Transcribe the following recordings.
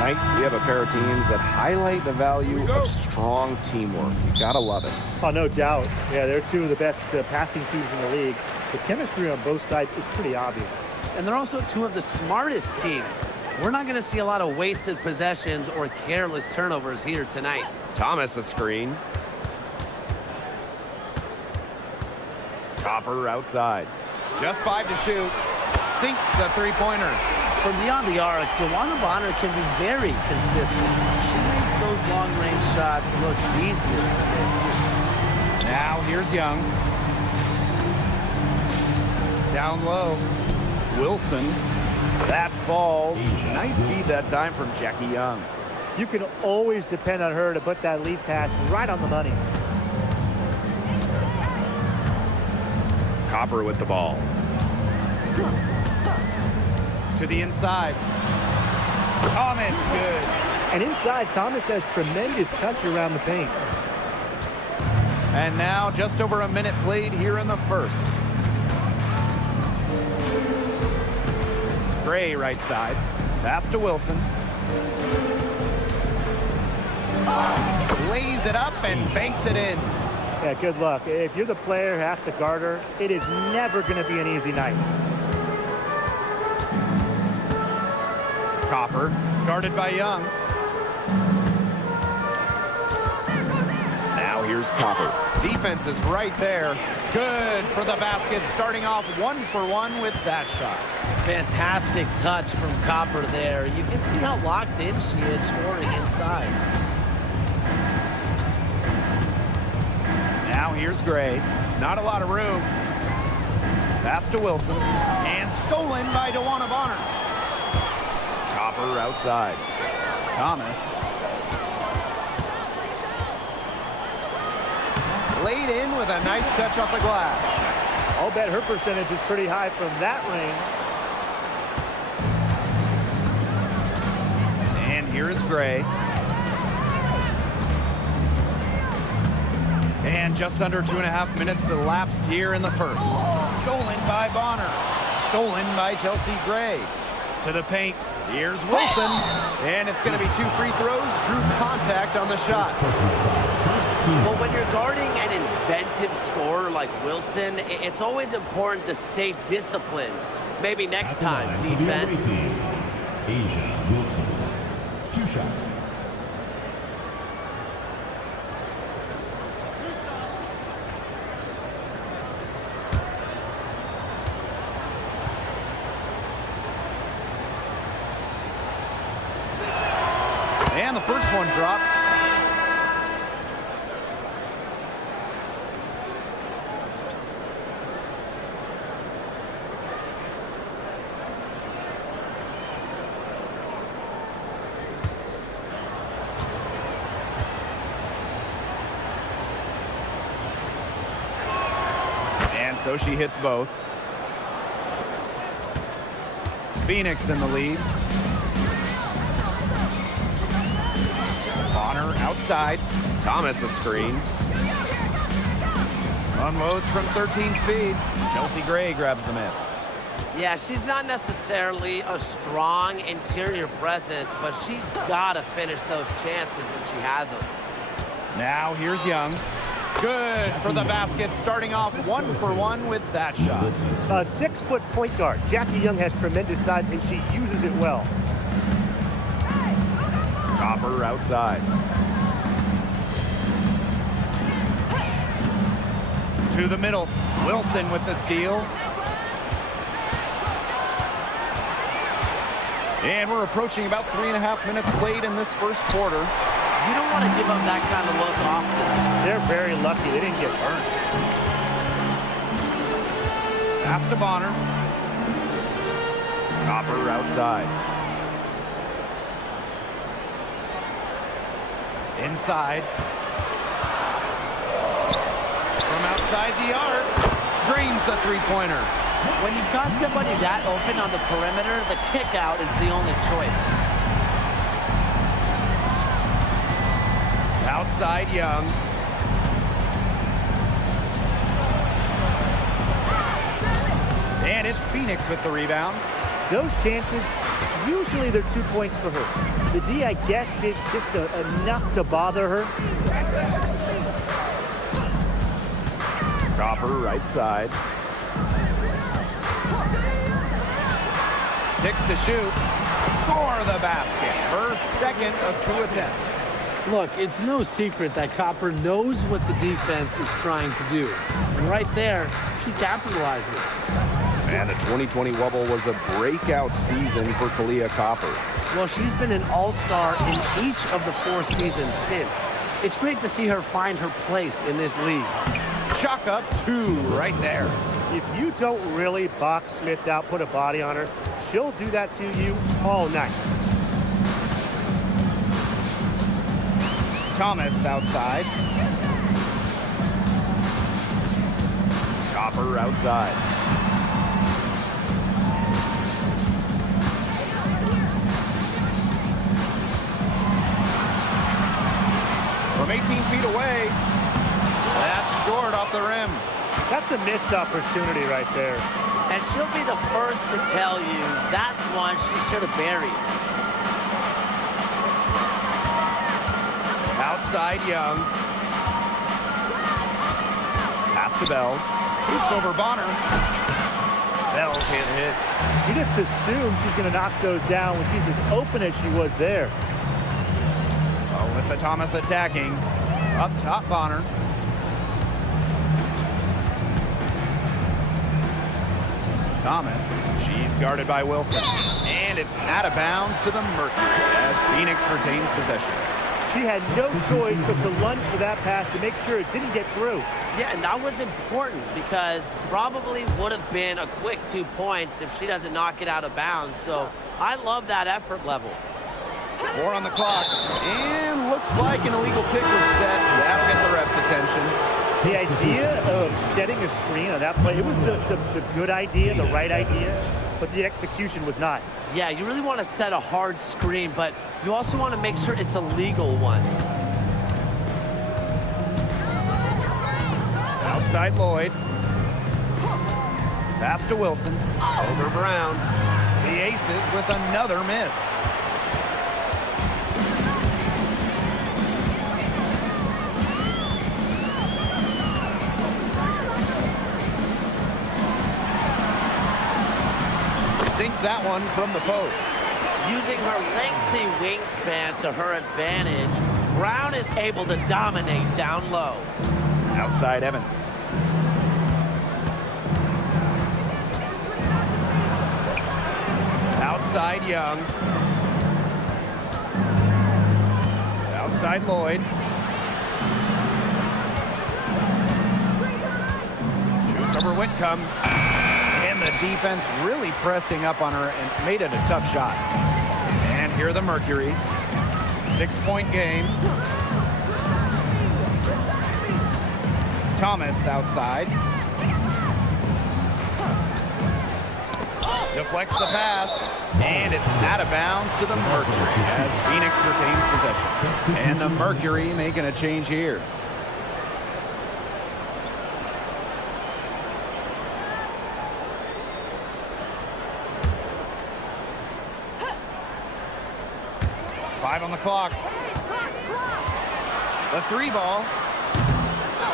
Tonight, we have a pair of teams that highlight the value of strong teamwork. You gotta love it. Oh, no doubt. Yeah, they're two of the best passing teams in the league. The chemistry on both sides is pretty obvious. And they're also two of the smartest teams. We're not going to see a lot of wasted possessions or careless turnovers here tonight. Thomas a screen. Copper outside. Just 5 to shoot. Sinks the three-pointer. From beyond the arc, Bonner can be very consistent. She makes those long-range shots look easier than they do. Now here's Young. Down low. Wilson. That falls. Nice feed that time from Jackie Young. You can always depend on her to put that lead pass right on the money. Copper with the ball. To the inside. Thomas, good. And inside, Thomas has tremendous touch around the paint. And now just over a minute played here in the first. Gray right side. Pass to Wilson. Lays it up and banks it in. Yeah, good luck. If you're the player who has to guard her, it is never going to be an easy night. Copper, guarded by Young. Now here's Copper. Defense is right there. Good for the basket, starting off 1-for-1 with that shot. Fantastic touch from Copper there. You can see how locked in she is scoring inside. Now here's Gray. Not a lot of room. Pass to Wilson. And stolen by Bonner. Copper outside. Thomas. Laid in with a nice touch off the glass. I'll bet her percentage is pretty high from that range. And here is Gray. And just under 2.5 minutes elapsed here in the first. Stolen by Bonner. Stolen by Chelsea Gray. To the paint. Here's Wilson. And it's going to be 2 free throws. Drew contact on the shot. Well, when you're guarding an inventive scorer like Wilson, it's always important to stay disciplined. Maybe next time, defense. Asia Wilson. 2 shots. And the first one drops. And so she hits both. Phoenix in the lead. Bonner outside. Thomas a screen. Unloads from 13 feet. Chelsea Gray grabs the miss. Yeah, she's not necessarily a strong interior presence, but she's got to finish those chances when she has them. Now here's Young. Good for the basket, starting off 1-for-1 with that shot. A 6-foot point guard. Jackie Young has tremendous size, and she uses it well. Copper outside. To the middle. Wilson with the steal. And we're approaching about 3.5 minutes played in this first quarter. You don't want to give up that kind of look often. They're very lucky they didn't get burnt. Pass to Bonner. Copper outside. Inside. From outside the arc. Drains the three-pointer. When you've got somebody that open on the perimeter, the kick out is the only choice. Outside Young. And it's Phoenix with the rebound. Those chances Usually they're 2 points for her. The D, I guess, did just enough to bother her. Copper, right side. 6 to shoot. Score the basket. Her second of 2 attempts. Look, it's no secret that Copper knows what the defense is trying to do. And right there, she capitalizes. And the 2020 Wubble was a breakout season for Kalia Copper. Well, she's been an all-star in each of the 4 seasons since. It's great to see her find her place in this league. Chalk up 2 right there. If you don't really box Smith out, put a body on her, she'll do that to you all night. Thomas outside. Copper outside. From 18 feet away. That's short off the rim. That's a missed opportunity right there. And she'll be the first to tell you that's one she should have buried. Outside Young. Pass to Bell. Hoops over Bonner. Bell can't hit. You just assume she's going to knock those down when she's as open as she was there. Alyssa Thomas attacking. Up top Bonner. Thomas. She's guarded by Wilson. And it's out of bounds to the Mercury as Phoenix retains possession. She had no choice but to lunge for that pass to make sure it didn't get through. Yeah, and that was important because probably would have been a quick 2 points if she doesn't knock it out of bounds. So I love that effort level. 4 on the clock. And looks like an illegal pick was set. That'll get the ref's attention. The idea of setting a screen on that play, it was the good idea, the right idea, but the execution was not. Yeah, you really want to set a hard screen, but you also want to make sure it's a legal one. Outside Lloyd. Pass to Wilson. Over Brown. The Aces with another miss. Sinks that one from the post. Using her lengthy wingspan to her advantage, Brown is able to dominate down low. Outside Evans. Outside Young. Outside Lloyd. Shoots over Whitcomb. And the defense really pressing up on her and made it a tough shot. And here the Mercury. 6-point game. Thomas outside. Deflects the pass. And it's out of bounds to the Mercury as Phoenix retains possession. And the Mercury making a change here. Five on the clock. The 3 ball.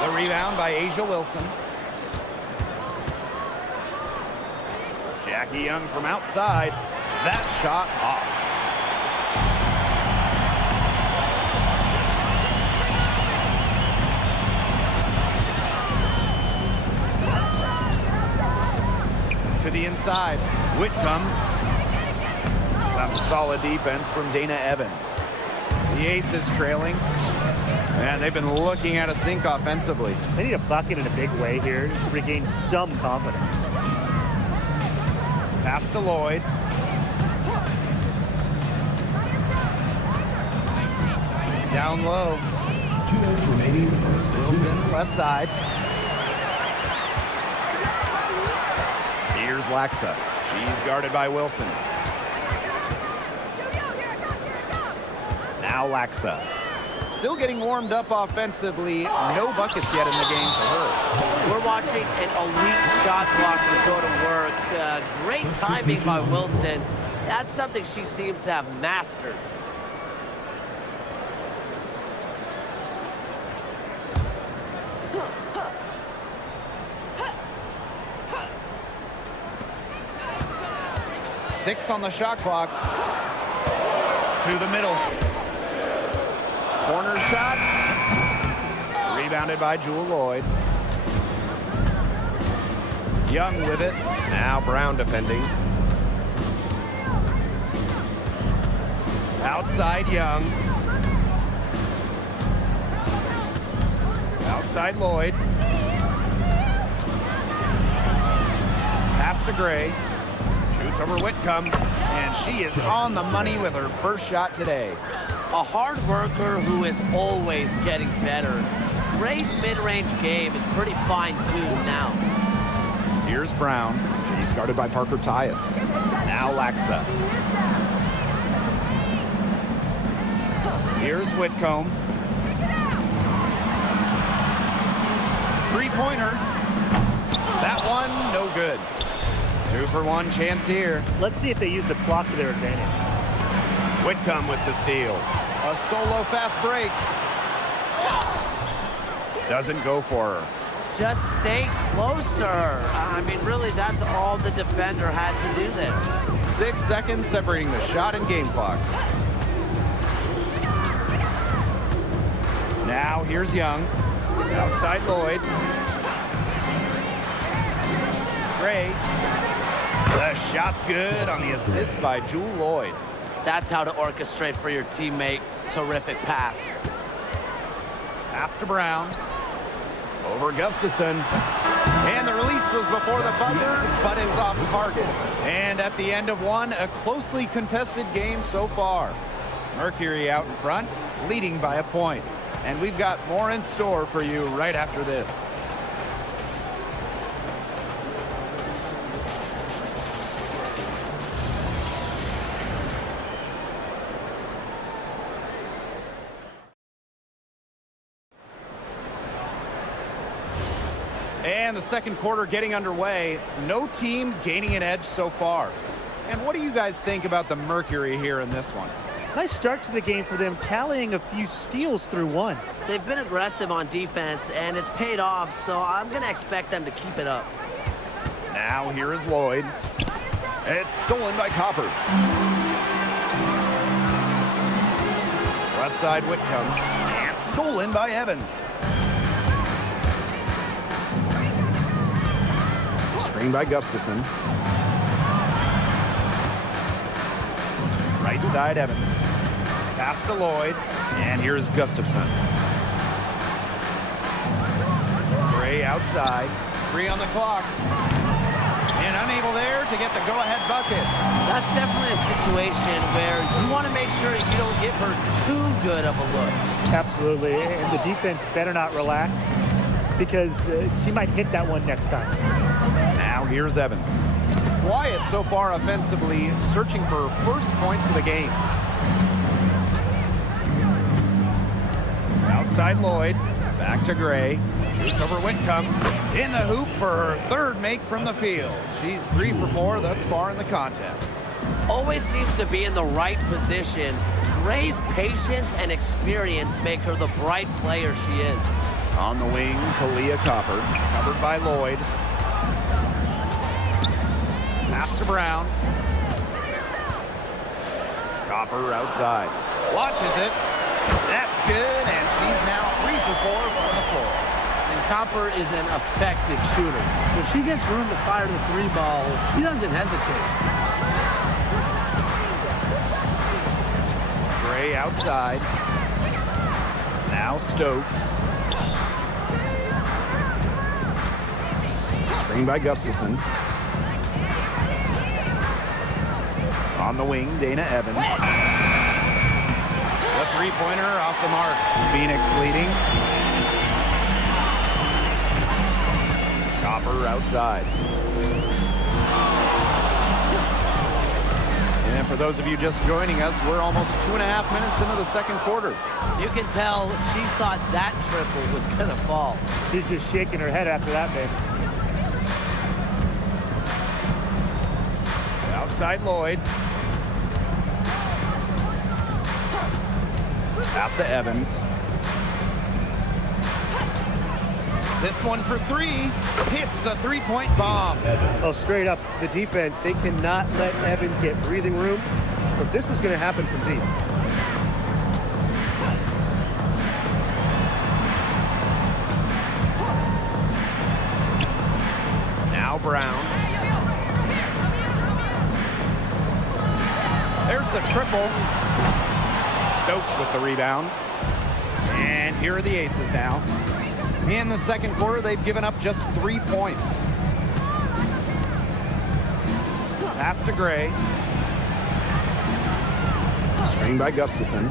The rebound by Asia Wilson. Jackie Young from outside. That shot off. To the inside. Whitcomb. Some solid defense from Dana Evans. The Aces trailing. And they've been looking at a sink offensively. They need a bucket in a big way here to regain some confidence. Pass to Lloyd. Down low. 2 minutes remaining in the first. Wilson, left side. Here's Laxa. She's guarded by Wilson. Now Laxa. Still getting warmed up offensively. No buckets yet in the game for her. We're watching an elite shot blocker go to work. Great timing by Wilson. That's something she seems to have mastered. Six on the shot clock. To the middle. Corner shot. Rebounded by Jewel Lloyd. Young with it. Now Brown defending. Outside Young. Outside Lloyd. Pass to Gray. Shoots over Whitcomb. And she is on the money with her first shot today. A hard worker who is always getting better. Gray's mid-range game is pretty fine-tuned now. Here's Brown. He's guarded by Parker Tyus. Now Laxa. Here's Whitcomb. Three-pointer. That one, no good. 2-for-1 chance here. Let's see if they use the clock to their advantage. Whitcomb with the steal. A solo fast break. Doesn't go for her. Just stay close to her. I mean, really, that's all the defender had to do there. 6 seconds separating the shot and game clocks. Now here's Young. Outside Lloyd. Gray. The shot's good on the assist by Jewel Lloyd. That's how to orchestrate for your teammate. Terrific pass. Pass to Brown. Over Gustafson. And the release was before the buzzer, but it's off target. And at the end of one, a closely contested game so far. Mercury out in front, leading by a point. And we've got more in store for you right after this. And the second quarter getting underway. No team gaining an edge so far. And what do you guys think about the Mercury here in this one? Nice start to the game for them, tallying a few steals through one. They've been aggressive on defense, and it's paid off, so I'm going to expect them to keep it up. Now here is Lloyd. It's stolen by Copper. Left side Whitcomb. And stolen by Evans. Screen by Gustafson. Right side Evans. Pass to Lloyd. And here's Gustafson. Gray outside. 3 on the clock. And unable there to get the go-ahead bucket. That's definitely a situation where you want to make sure you don't give her too good of a look. Absolutely, and the defense better not relax because she might hit that one next time. Now here's Evans. Quiet so far offensively, searching for first points of the game. Outside Lloyd, back to Gray. Shoots over Whitcomb. In the hoop for her third make from the field. She's 3 for 4 thus far in the contest. Always seems to be in the right position. Gray's patience and experience make her the bright player she is. On the wing, Kalia Copper, covered by Lloyd. Pass to Brown. Copper outside. Watches it. That's good, and she's now 3 for 4 from the floor. And Copper is an effective shooter. When she gets room to fire the 3 ball, she doesn't hesitate. Gray outside. Now Stokes. Screen by Gustafson. On the wing, Dana Evans. The three-pointer off the mark. Phoenix leading. Copper outside. And for those of you just joining us, we're almost 2.5 minutes into the second quarter. You can tell she thought that triple was going to fall. She's just shaking her head after that miss. Outside Lloyd. Pass to Evans. This one for three. Hits the three-point bomb. Oh, straight up, the defense, they cannot let Evans get breathing room. But this is going to happen from deep. Now Brown. There's the triple. Stokes with the rebound. And here are the Aces now. In the second quarter, they've given up just 3 points. Pass to Gray. Screen by Gustafson.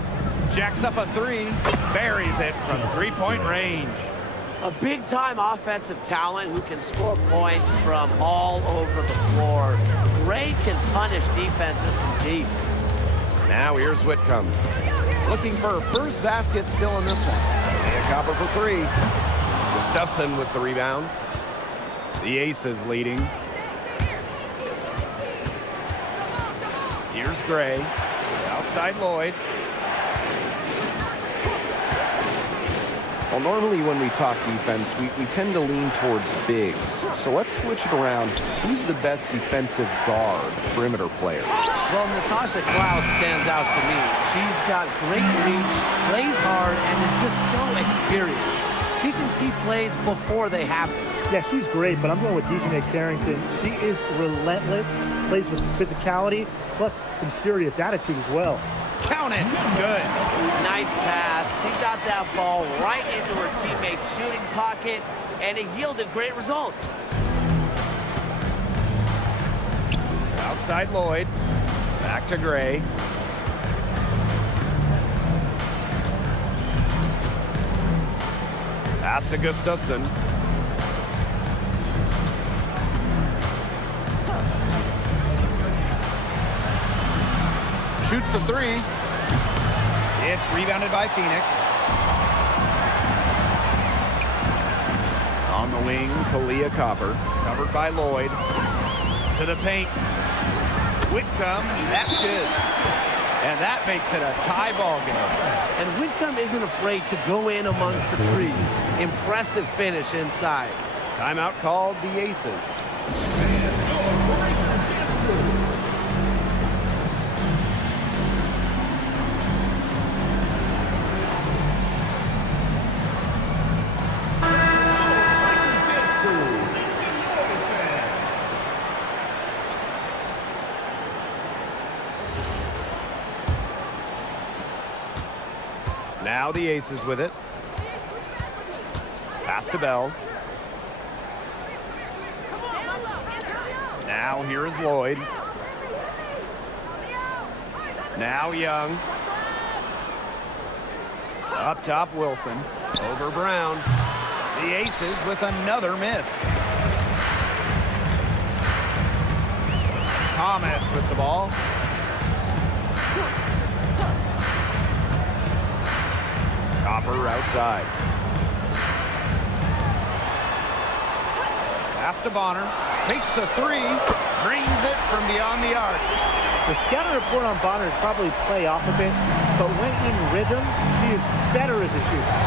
Jacks up a three. Buries it from three-point range. A big-time offensive talent who can score points from all over the floor. Gray can punish defenses from deep. Now here's Whitcomb. Looking for a first basket still in this one. And Copper for three. Gustafson with the rebound. The Aces leading. Here's Gray. Outside Lloyd. Well, normally when we talk defense, we tend to lean towards bigs. So let's switch it around. Who's the best defensive guard, perimeter player? Well, Natasha Cloud stands out to me. She's got great reach, plays hard, and is just so experienced. She can see plays before they happen. Yeah, she's great, but I'm going with DJ Carrington. She is relentless, plays with physicality, plus some serious attitude as well. Count it. Good. Nice pass. She got that ball right into her teammate's shooting pocket, and it yielded great results. Outside Lloyd. Back to Gray. Pass to Gustafson. Shoots the three. It's rebounded by Phoenix. On the wing, Kalia Copper. Covered by Lloyd. To the paint. Whitcomb, that's good. And that makes it a tie ball game. And Whitcomb isn't afraid to go in amongst the threes. Impressive finish inside. Timeout called the Aces. Now the Aces with it. Pass to Bell. Now here is Lloyd. Now Young. Up top Wilson. Over Brown. The Aces with another miss. Thomas with the ball. Copper outside. Pass to Bonner. Takes the three. Drains it from beyond the arc. The scouting report on Bonner is probably play off a bit, but when in rhythm, she is better as a shooter.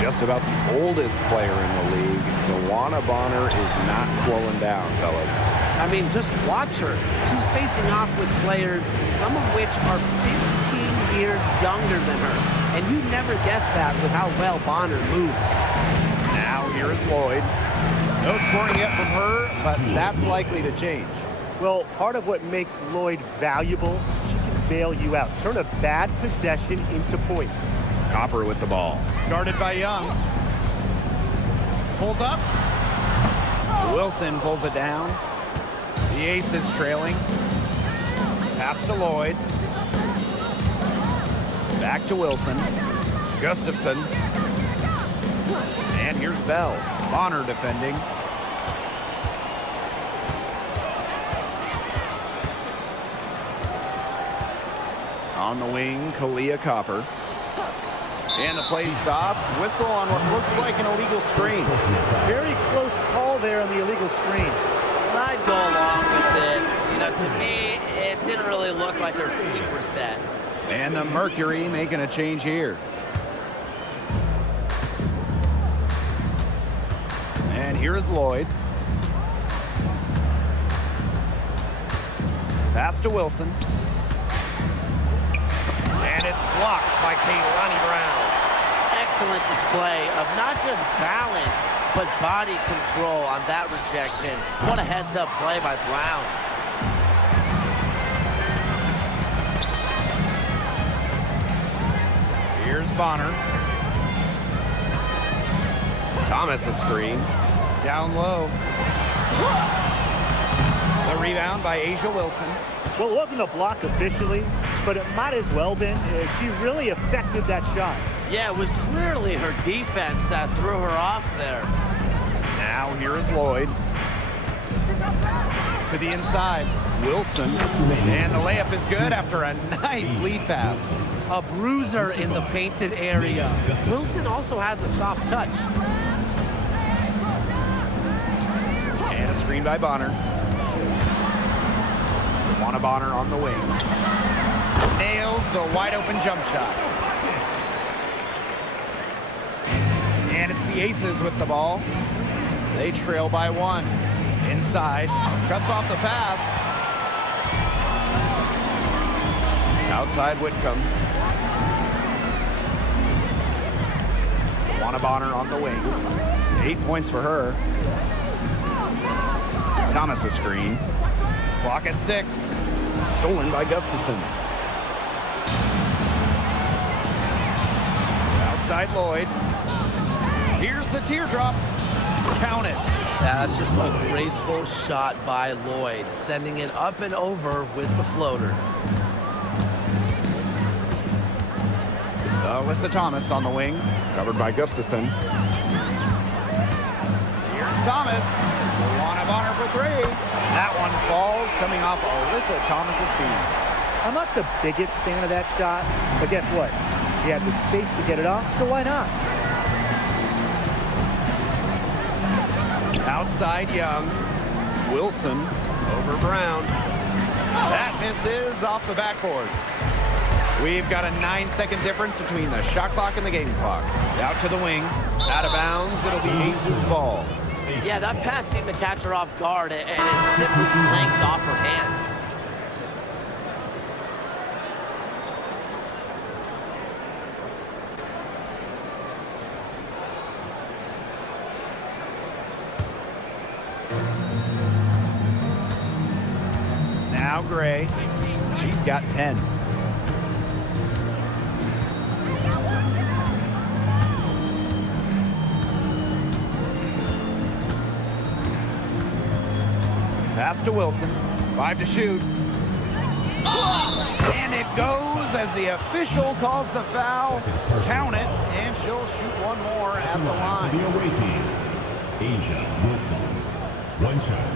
Just about the oldest player in the league. Luana Bonner is not slowing down, fellas. I mean, just watch her. She's facing off with players, some of which are 15 years younger than her. And you never guess that with how well Bonner moves. Now here is Lloyd. No scoring yet from her, but that's likely to change. Well, part of what makes Lloyd valuable, she can bail you out. Turn a bad possession into points. Copper with the ball. Guarded by Young. Pulls up. Wilson pulls it down. The Aces trailing. Pass to Lloyd. Back to Wilson. Gustafson. And here's Bell. Bonner defending. On the wing, Kalia Copper. And the play stops. Whistle on what looks like an illegal screen. Very close call there on the illegal screen. I'd go along with it. You know, to me, it didn't really look like her feet were set. And the Mercury making a change here. And here is Lloyd. Pass to Wilson. And it's blocked by Kaylani Brown. Excellent display of not just balance, but body control on that rejection. What a heads-up play by Brown. Here's Bonner. Thomas a screen. Down low. The rebound by Asia Wilson. Well, it wasn't a block officially, but it might as well been. She really affected that shot. Yeah, it was clearly her defense that threw her off there. Now here is Lloyd. To the inside. Wilson. And the layup is good after a nice lead pass. A bruiser in the painted area. Wilson also has a soft touch. And a screen by Bonner. Juana Bonner on the wing. Nails the wide open jump shot. And it's the Aces with the ball. They trail by 1. Inside. Cuts off the pass. Outside Whitcomb. Juana Bonner on the wing. 8 points for her. Thomas a screen. Clock at 6. Stolen by Gustafson. Outside Lloyd. Here's the teardrop. Count it. That's just a graceful shot by Lloyd, sending it up and over with the floater. Alyssa Thomas on the wing. Covered by Gustafson. Here's Thomas. Juana Bonner for 3. That one falls, coming off Alyssa Thomas's feet. I'm not the biggest fan of that shot, but guess what? She had the space to get it off, so why not? Outside Young. Wilson over Brown. That misses off the backboard. We've got a 9-second difference between the shot clock and the game clock. Out to the wing. Out of bounds. It'll be Ace's ball. Yeah, that pass seemed to catch her off guard, and it simply blanked off her hands. Now Gray. She's got 10. Pass to Wilson. 5 to shoot. And it goes as the official calls the foul. Count it, and she'll shoot one more at the line. For the away team, Asia Wilson. 1 shot.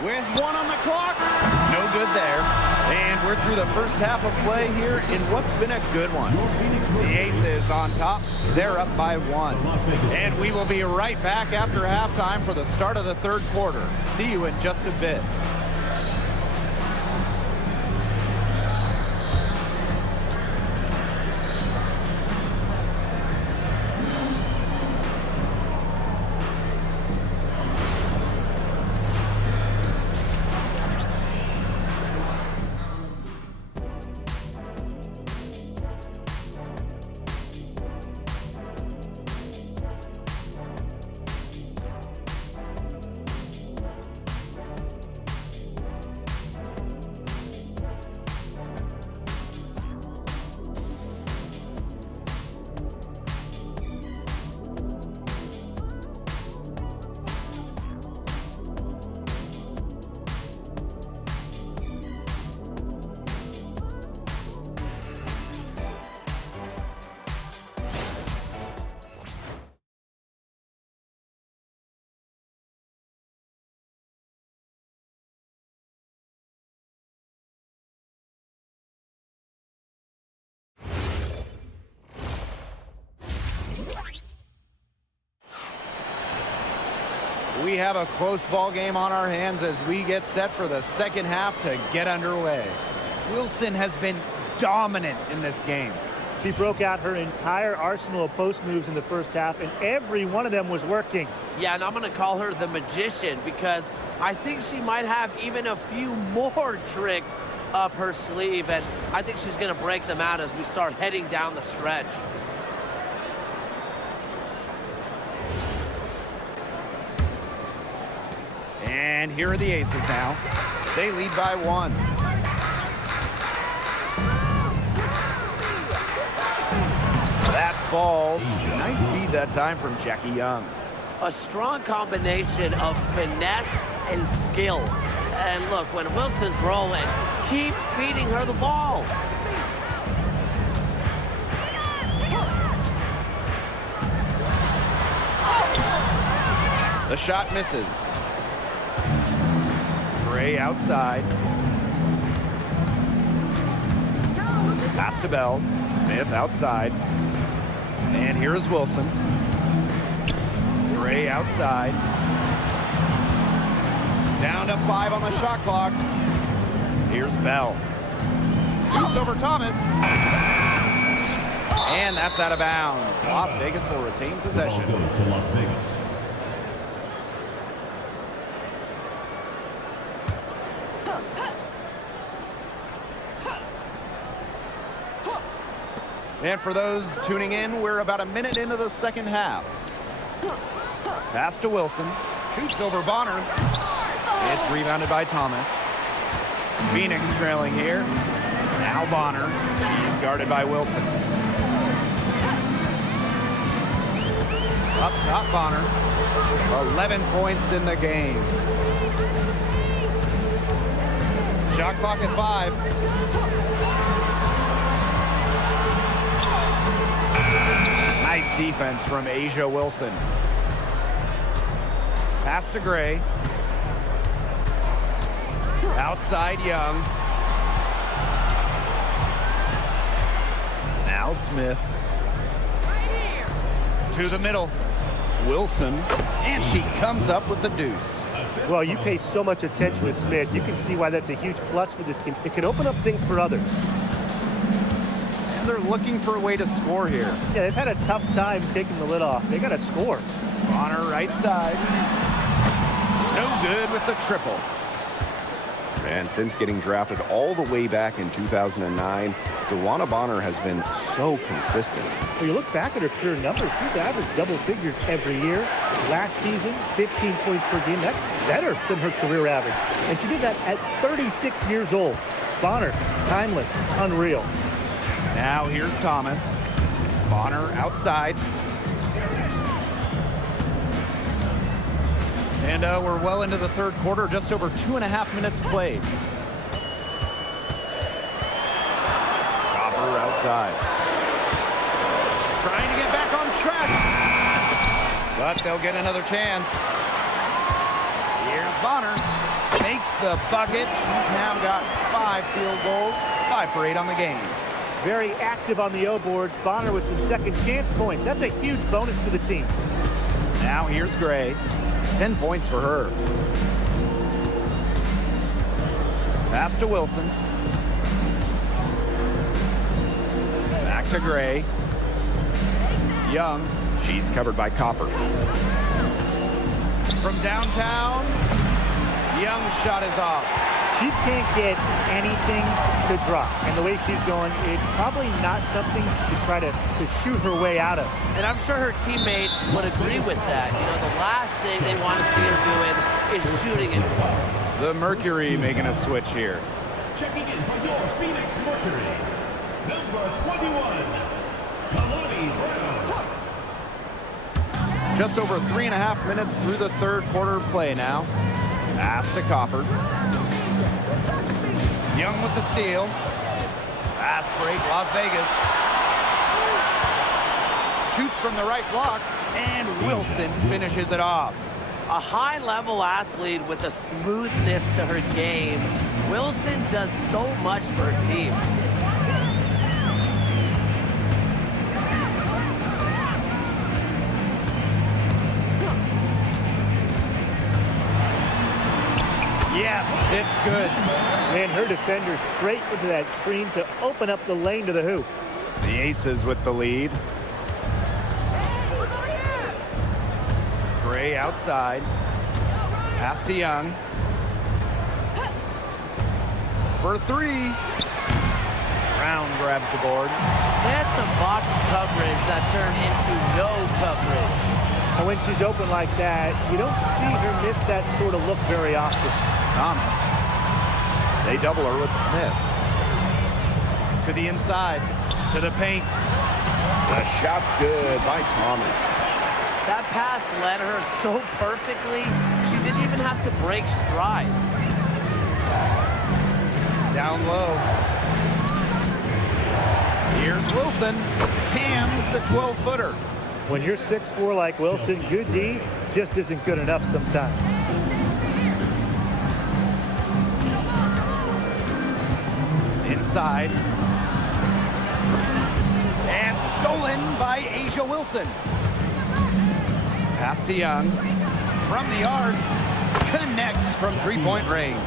With 1 on the clock. No good there. And we're through the first half of play here in what's been a good one. The Aces on top. They're up by 1. And we will be right back after halftime for the start of the third quarter. See you in just a bit. We have a close ball game on our hands as we get set for the second half to get underway. Wilson has been dominant in this game. She broke out her entire arsenal of post moves in the first half, and every one of them was working. Yeah, and I'm going to call her the magician because I think she might have even a few more tricks up her sleeve, and I think she's going to break them out as we start heading down the stretch. And here are the Aces now. They lead by 1. That falls. Nice feed that time from Jackie Young. A strong combination of finesse and skill. And look, when Wilson's rolling, keep feeding her the ball. The shot misses. Gray outside. Pass to Bell. Smith outside. And here's Wilson. Gray outside. Down to 5 on the shot clock. Here's Bell. Shoots over Thomas. And that's out of bounds. Las Vegas will retain possession. Ball goes to Las Vegas. And for those tuning in, we're about a minute into the second half. Pass to Wilson. Shoots over Bonner. It's rebounded by Thomas. Phoenix trailing here. Now Bonner. She's guarded by Wilson. Up top, Bonner. 11 points in the game. Shot clock at 5. Nice defense from Asia Wilson. Pass to Gray. Outside Young. Now Smith. To the middle. Wilson. And she comes up with the deuce. Well, you pay so much attention to Smith. You can see why that's a huge plus for this team. It can open up things for others. And they're looking for a way to score here. Yeah, they've had a tough time taking the lid off. They got to score. Bonner right side. No good with the triple. And since getting drafted all the way back in 2009, DeWanna Bonner has been so consistent. When you look back at her career numbers, she's averaged double figures every year. Last season, 15 points per game. That's better than her career average. And she did that at 36 years old. Bonner, timeless, unreal. Now here's Thomas. Bonner outside. And we're well into the third quarter, just over 2.5 minutes played. Copper outside. Trying to get back on track. But they'll get another chance. Here's Bonner. Makes the bucket. He's now got 5 field goals, 5 for 8 on the game. Very active on the O boards. Bonner with some second chance points. That's a huge bonus for the team. Now here's Gray. 10 points for her. Pass to Wilson. Back to Gray. Young. She's covered by Copper. From downtown, Young's shot is off. She can't get anything to drop. And the way she's going, it's probably not something to try to shoot her way out of. And I'm sure her teammates would agree with that. You know, the last thing they want to see her doing is shooting it. The Mercury making a switch here. Checking in for your Phoenix Mercury, number 21, Kalani Brown. Just over 3.5 minutes through the third quarter play now. Pass to Copper. Young with the steal. Fast break, Las Vegas. Shoots from the right block, and Wilson finishes it off. A high-level athlete with a smoothness to her game. Wilson does so much for her team. Sits good. Ran her defender straight into that screen to open up the lane to the hoop. The Aces with the lead. Gray outside. Pass to Young. For three. Brown grabs the board. They had some box coverage that turned into no coverage. And when she's open like that, you don't see her miss that sort of look very often. Thomas. They double her with Smith. To the inside. To the paint. The shot's good by Thomas. That pass led her so perfectly, she didn't even have to break stride. Down low. Here's Wilson. Cams the 12-footer. When you're 6'4" like Wilson, good D just isn't good enough sometimes. Inside. And stolen by Asia Wilson. Pass to Young. From the arc. Connects from three-point range.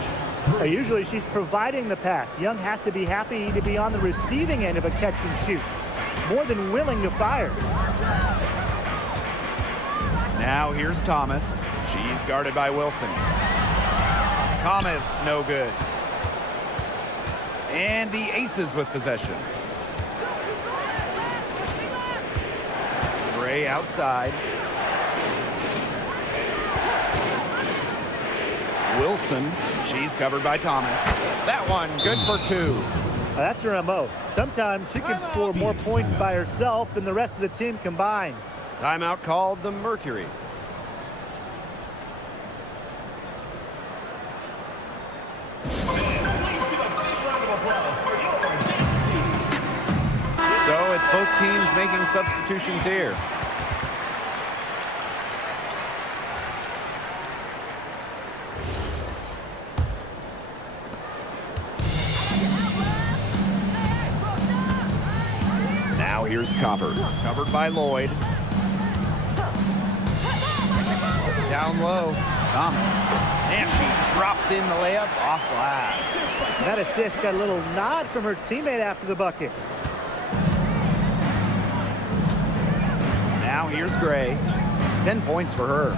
Usually she's providing the pass. Young has to be happy to be on the receiving end of a catch and shoot. More than willing to fire. Now here's Thomas. She's guarded by Wilson. Thomas, no good. And the Aces with possession. Gray outside. Wilson, she's covered by Thomas. That one, good for two. That's her MO. Sometimes she can score more points by herself than the rest of the team combined. Timeout called the Mercury. So it's both teams making substitutions here. Now here's Copper, covered by Lloyd. Down low, Thomas. And she drops in the layup off glass. That assist got a little nod from her teammate after the bucket. Now here's Gray. 10 points for her.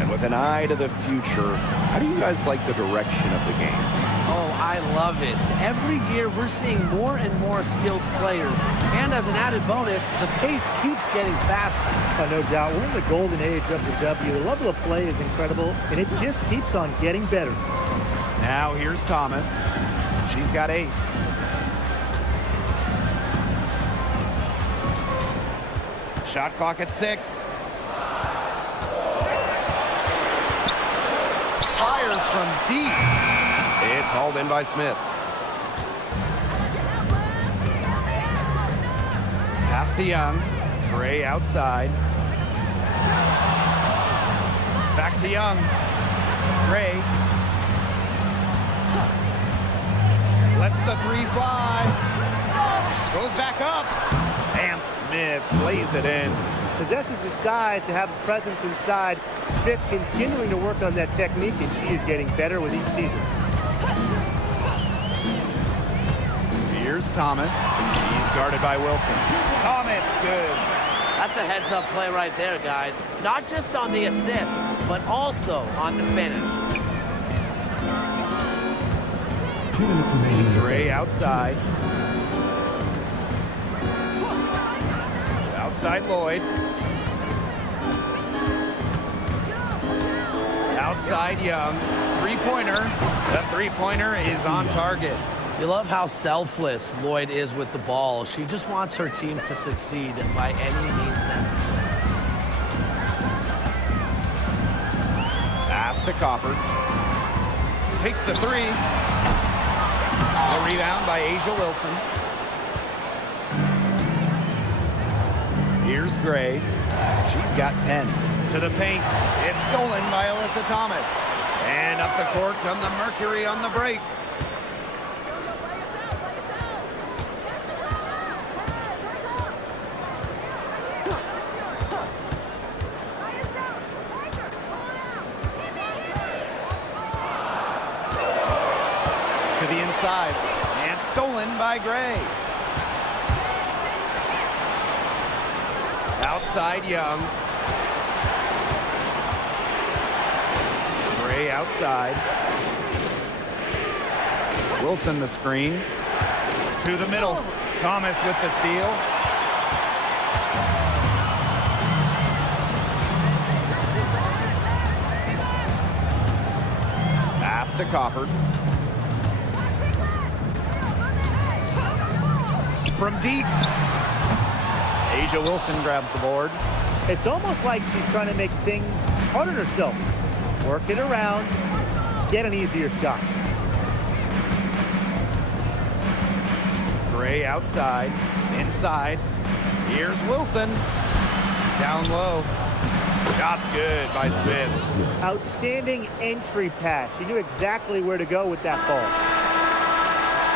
And with an eye to the future, how do you guys like the direction of the game? Oh, I love it. Every year we're seeing more and more skilled players. And as an added bonus, the pace keeps getting faster. No doubt. We're in the golden age of the W. The level of play is incredible, and it just keeps on getting better. Now here's Thomas. She's got 8. Shot clock at 6. Fires from deep. It's hauled in by Smith. Pass to Young. Gray outside. Back to Young. Gray. Lets the 3 fly. Goes back up. And Smith lays it in. Possesses the size to have a presence inside. Smith continuing to work on that technique, and she is getting better with each season. Here's Thomas. He's guarded by Wilson. Thomas, good. That's a heads-up play right there, guys. Not just on the assist, but also on the finish. 2 minutes remaining. Gray outside. Outside Lloyd. Outside Young. Three-pointer. The three-pointer is on target. You love how selfless Lloyd is with the ball. She just wants her team to succeed by any means necessary. Pass to Copper. Takes the 3. The rebound by Asia Wilson. Here's Gray. She's got 10. To the paint. It's stolen by Alyssa Thomas. And up the court come the Mercury on the break. outside. And stolen by Gray. Outside Young. Gray outside. Wilson the screen. To the middle. Thomas with the steal. Pass to Copper. From deep. Asia Wilson grabs the board. It's almost like she's trying to make things hard on herself. Work it around, get an easier shot. Gray outside, inside. Here's Wilson. Down low. Shot's good by Smith. Outstanding entry pass. She knew exactly where to go with that ball.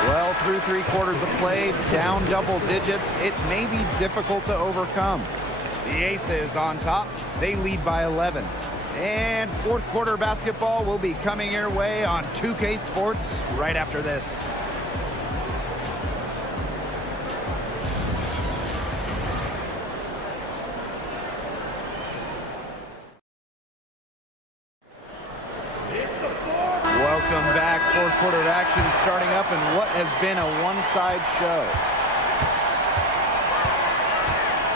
Well, through 3/4 of play, down double digits, it may be difficult to overcome. The Aces on top. They lead by 11. And fourth quarter basketball will be coming your way on 2K Sports right after this. Welcome back. Fourth quarter action starting up in what has been a one-side show.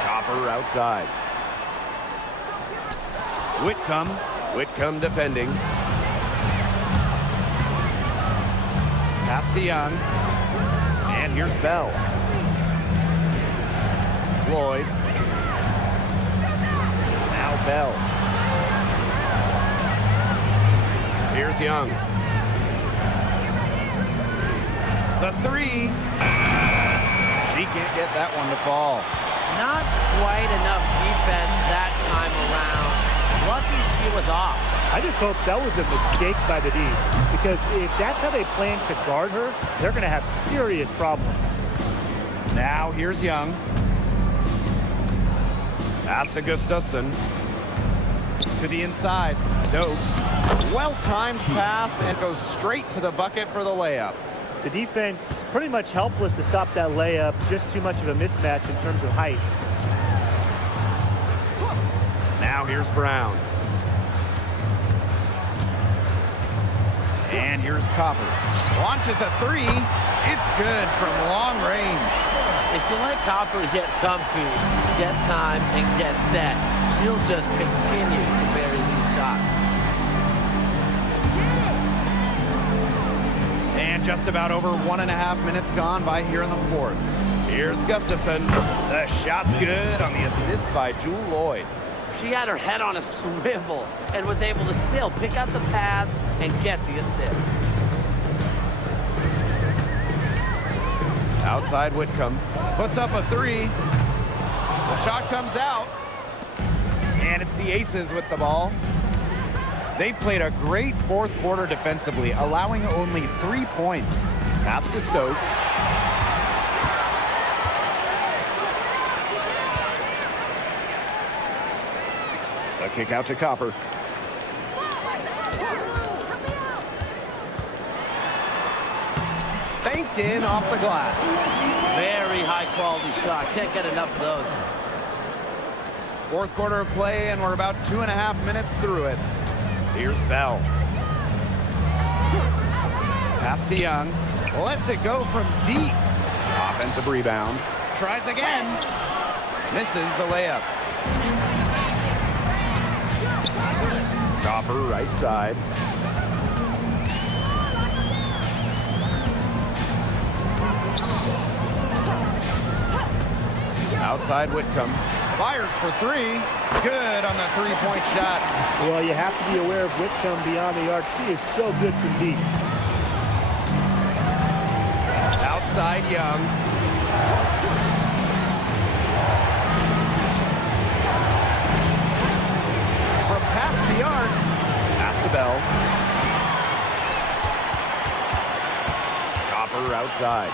Copper outside. Whitcomb defending. Pass to Young. And here's Bell. Floyd. Now Bell. Here's Young. The three. She can't get that one to fall. Not quite enough defense that time around. Lucky she was off. I just hope that was a mistake by the D, because if that's how they plan to guard her, they're going to have serious problems. Now here's Young. Pass to Gustafson. To the inside. Stokes. Well-timed pass and goes straight to the bucket for the layup. The defense pretty much helpless to stop that layup. Just too much of a mismatch in terms of height. Now here's Brown. And here's Copper. Launches a three. It's good from long range. If you let Copper get comfy, get time, and get set, she'll just continue to bury these shots. And just about over 1.5 minutes gone by here in the fourth. Here's Gustafson. The shot's good on the assist by Jewel Lloyd. She had her head on a swivel and was able to still pick out the pass and get the assist. Outside Whitcomb. Puts up a three. The shot comes out. And it's the Aces with the ball. They played a great fourth quarter defensively, allowing only 3 points. Pass to Stokes. A kick out to Copper. Banked in off the glass. Very high quality shot. Can't get enough of those. Fourth quarter of play, and we're about 2.5 minutes through it. Here's Bell. Pass to Young. Lets it go from deep. Offensive rebound. Tries again. Misses the layup. Copper right side. Outside Whitcomb. Fires for three. Good on the three-point shot. Well, you have to be aware of Whitcomb beyond the arc. She is so good from deep. Outside Young. From past the arc. Pass to Bell. Copper outside.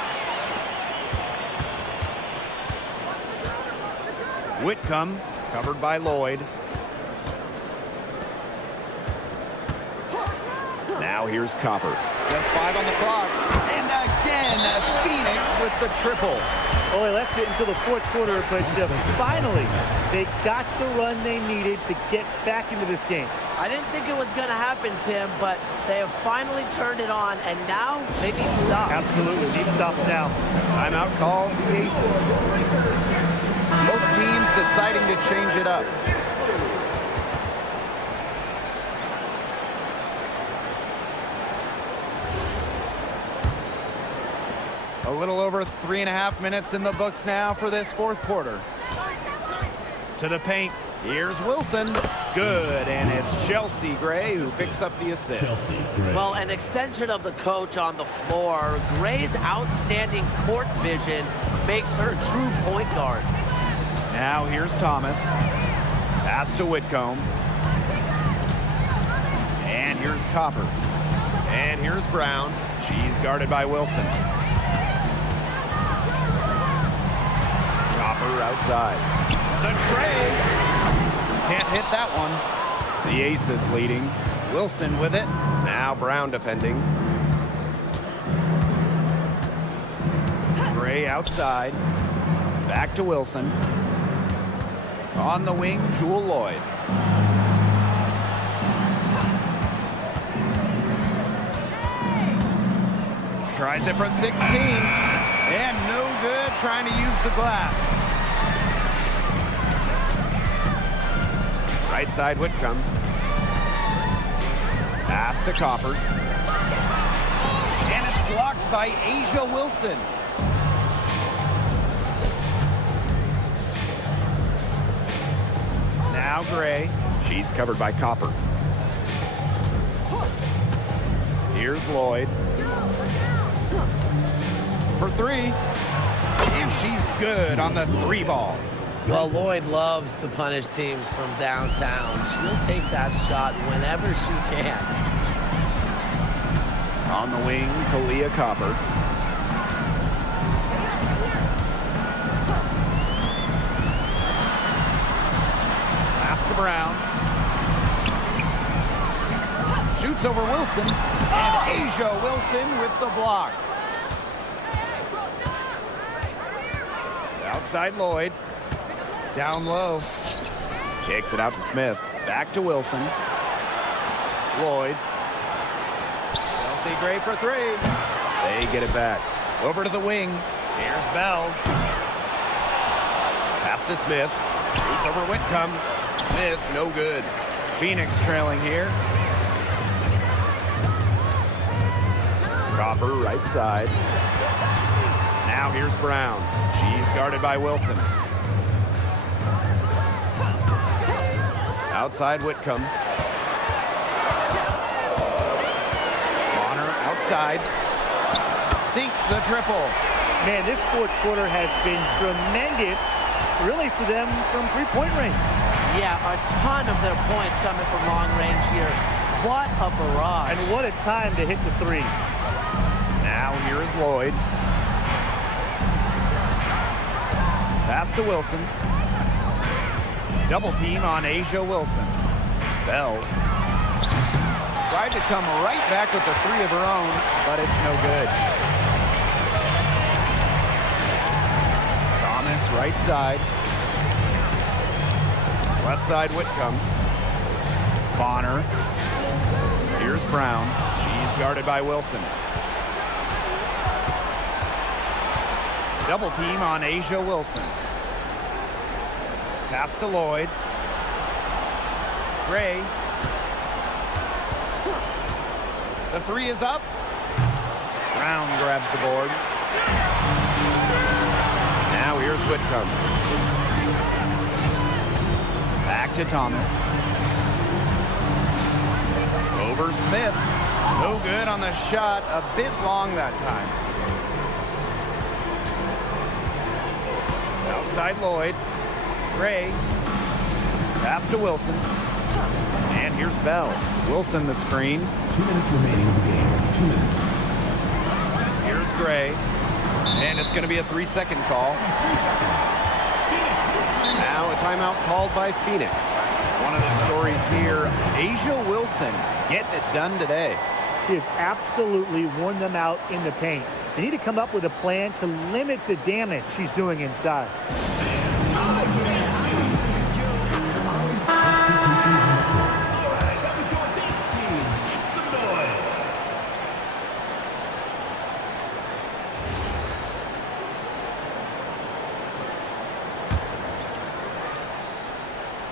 Whitcomb, covered by Lloyd. Now here's Copper. Just 5 on the clock. And again, Phoenix with the triple. Oh, they left it until the fourth quarter, but finally, they got the run they needed to get back into this game. I didn't think it was going to happen, Tim, but they have finally turned it on, and now they need stops. Absolutely, need stops now. Timeout called the Aces. Both teams deciding to change it up. A little over 3.5 minutes in the books now for this fourth quarter. To the paint. Here's Wilson. Good, and it's Chelsea Gray who picks up the assist. Well, an extension of the coach on the floor. Gray's outstanding court vision makes her a true point guard. Now here's Thomas. Pass to Whitcomb. And here's Copper. And here's Brown. She's guarded by Wilson. Copper outside. The tray. Can't hit that one. The Aces leading. Wilson with it. Now Brown defending. Gray outside. Back to Wilson. On the wing, Jewel Lloyd. Tries it from 16. And no good, trying to use the glass. Right side, Whitcomb. Pass to Copper. And it's blocked by Asia Wilson. Now Gray. She's covered by Copper. Here's Lloyd. For 3. And she's good on the 3 ball. Well, Lloyd loves to punish teams from downtown. She'll take that shot whenever she can. On the wing, Kalia Copper. Pass to Brown. Shoots over Wilson. And Asia Wilson with the block. Outside Lloyd. Down low. Kicks it out to Smith. Back to Wilson. Lloyd. Chelsea Gray for 3. They get it back. Over to the wing. Here's Bell. Pass to Smith. Shoots over Whitcomb. Smith, no good. Phoenix trailing here. Copper, right side. Now here's Brown. She's guarded by Wilson. Outside Whitcomb. Bonner outside. Sinks the triple. Man, this fourth quarter has been tremendous, really, for them from three-point range. Yeah, a ton of their points coming from long range here. What a barrage. And what a time to hit the threes. Now here is Lloyd. Pass to Wilson. Double team on Asia Wilson. Bell tried to come right back with the 3 of her own, but it's no good. Thomas right side. Left side Whitcomb. Bonner. Here's Brown. She's guarded by Wilson. Double team on Asia Wilson. Pass to Lloyd. Gray. The 3 is up. Brown grabs the board. Now here's Whitcomb. Back to Thomas. Over Smith. No good on the shot. A bit long that time. Outside Lloyd. Gray. Pass to Wilson. And here's Bell. Wilson the screen. 2 minutes remaining in the game. 2 minutes. Here's Gray. And it's going to be a 3-second call. 3 seconds. Now a timeout called by Phoenix. One of the stories here, Asia Wilson getting it done today. She has absolutely worn them out in the paint. They need to come up with a plan to limit the damage she's doing inside.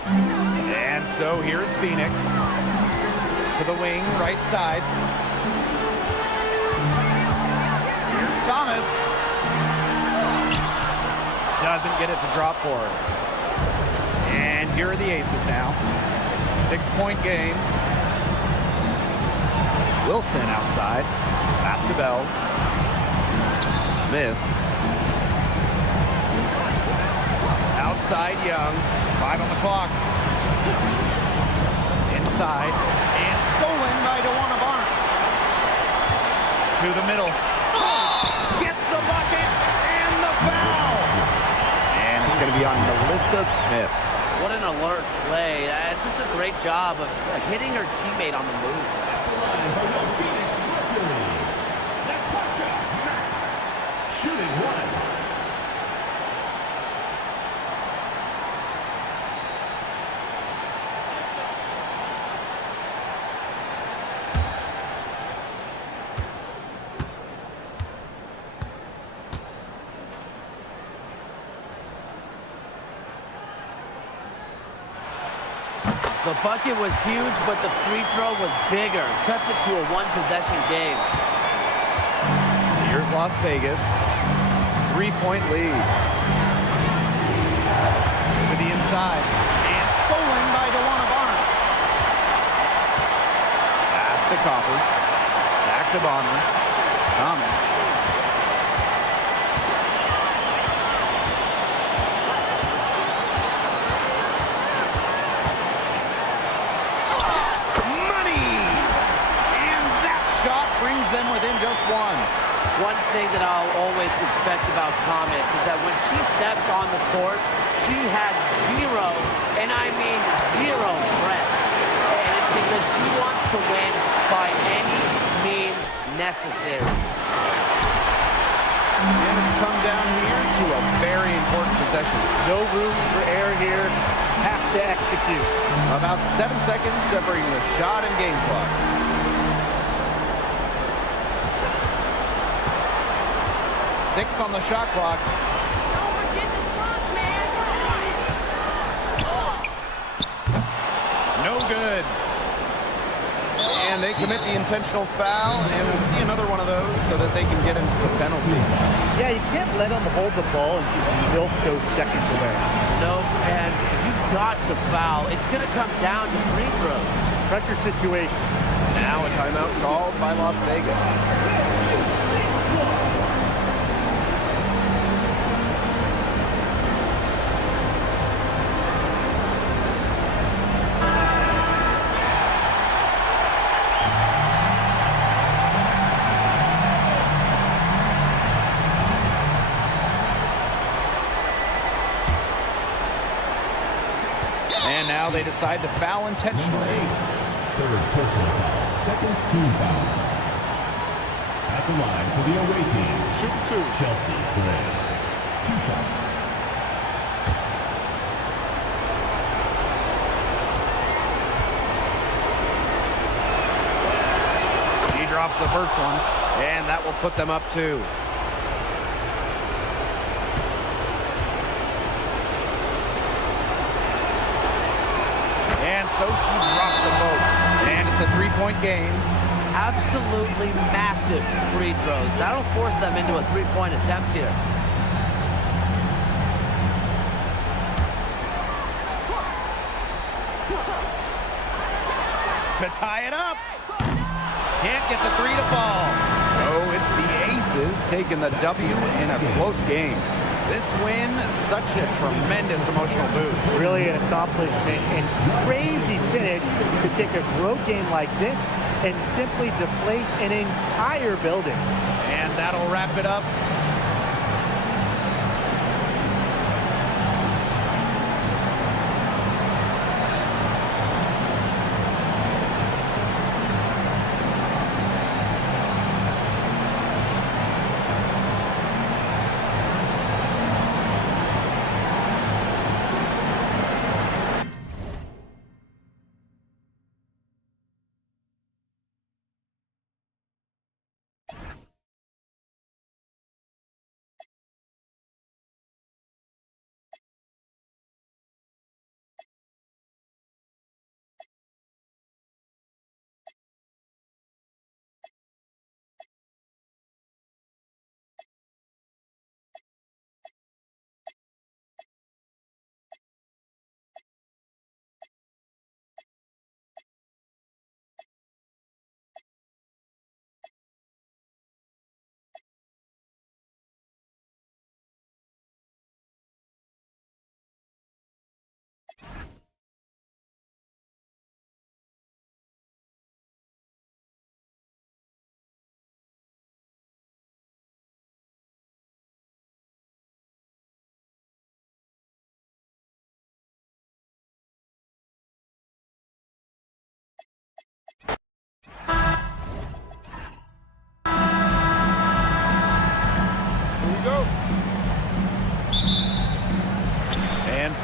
And so here's Phoenix to the wing, right side. Here's Thomas. Doesn't get it to drop for her. And here are the Aces now. 6-point game. Wilson outside. Pass to Bell. Smith. Outside Young. 5 on the clock. Inside. And stolen by DeWanna Barnes. To the middle. Gets the bucket and the foul. And it's going to be on Melissa Smith. What an alert play. It's just a great job of hitting her teammate on the move. Phoenix Mercury, Natasha Mack, shooting 1. The bucket was huge, but the free throw was bigger. Cuts it to a one-possession game. Here's Las Vegas. 3-point lead. To the inside. And stolen by DeWanna Barnes. Pass to Copper. Back to Bonner. Thomas. Brings them within just one. One thing that I'll always respect about Thomas is that when she steps on the court, she has zero, and I mean zero threat. And it's because she wants to win by any means necessary. And it's come down here to a very important possession. No room for error here. Have to execute. About 7 seconds separating the shot and game clocks. 6 on the shot clock. No good. And they commit the intentional foul, and we'll see another one of those so that they can get into the penalty. Yeah, you can't let them hold the ball and just milk those seconds away. No, and you've got to foul. It's going to come down to free throws. Pressure situation. Now a timeout called by Las Vegas. And now they decide to foul intentionally. 3rd personal foul, 2nd team foul. At the line for the away team, shoot 2, Chelsea Gray. 2 shots. He drops the first one, and that will put them up 2. And so she drops them both. And it's a 3-point game. Absolutely massive free throws. That'll force them into a 3-point attempt here. To tie it up. Can't get the 3 to fall. So it's the Aces taking the W in a close game. This win, such a tremendous emotional boost. Really an accomplishment and crazy finish to take a road game like this and simply deflate an entire building. And that'll wrap it up.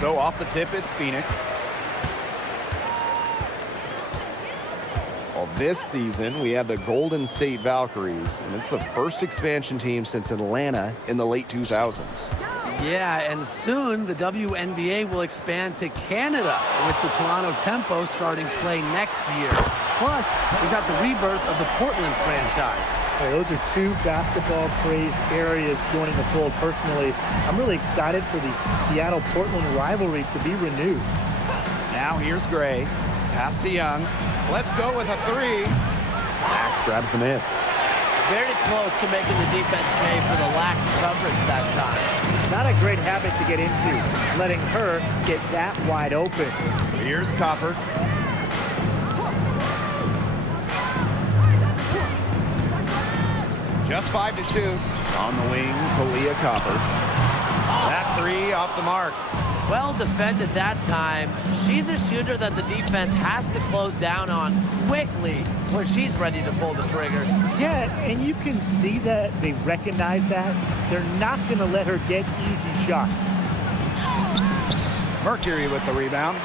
So off the tip, it's Phoenix. Well, this season, we had the Golden State Valkyries, and it's the first expansion team since Atlanta in the late 2000s. Yeah, and soon the WNBA will expand to Canada with the Toronto Tempo starting play next year. Plus, we've got the rebirth of the Portland franchise. Well, those are two basketball-crazed areas joining the fold. Personally, I'm really excited for the Seattle-Portland rivalry to be renewed. Now here's Gray. Pass to Young. Let's go with a three. Mack grabs the miss. Very close to making the defense pay for the lax coverage that time. Not a great habit to get into, letting her get that wide open. Here's Copper. Just 5 to shoot. On the wing, Kalia Copper. That three off the mark. Well defended that time. She's a shooter that the defense has to close down on quickly when she's ready to pull the trigger. Yeah, and you can see that they recognize that. They're not going to let her get easy shots. Mercury with the rebound.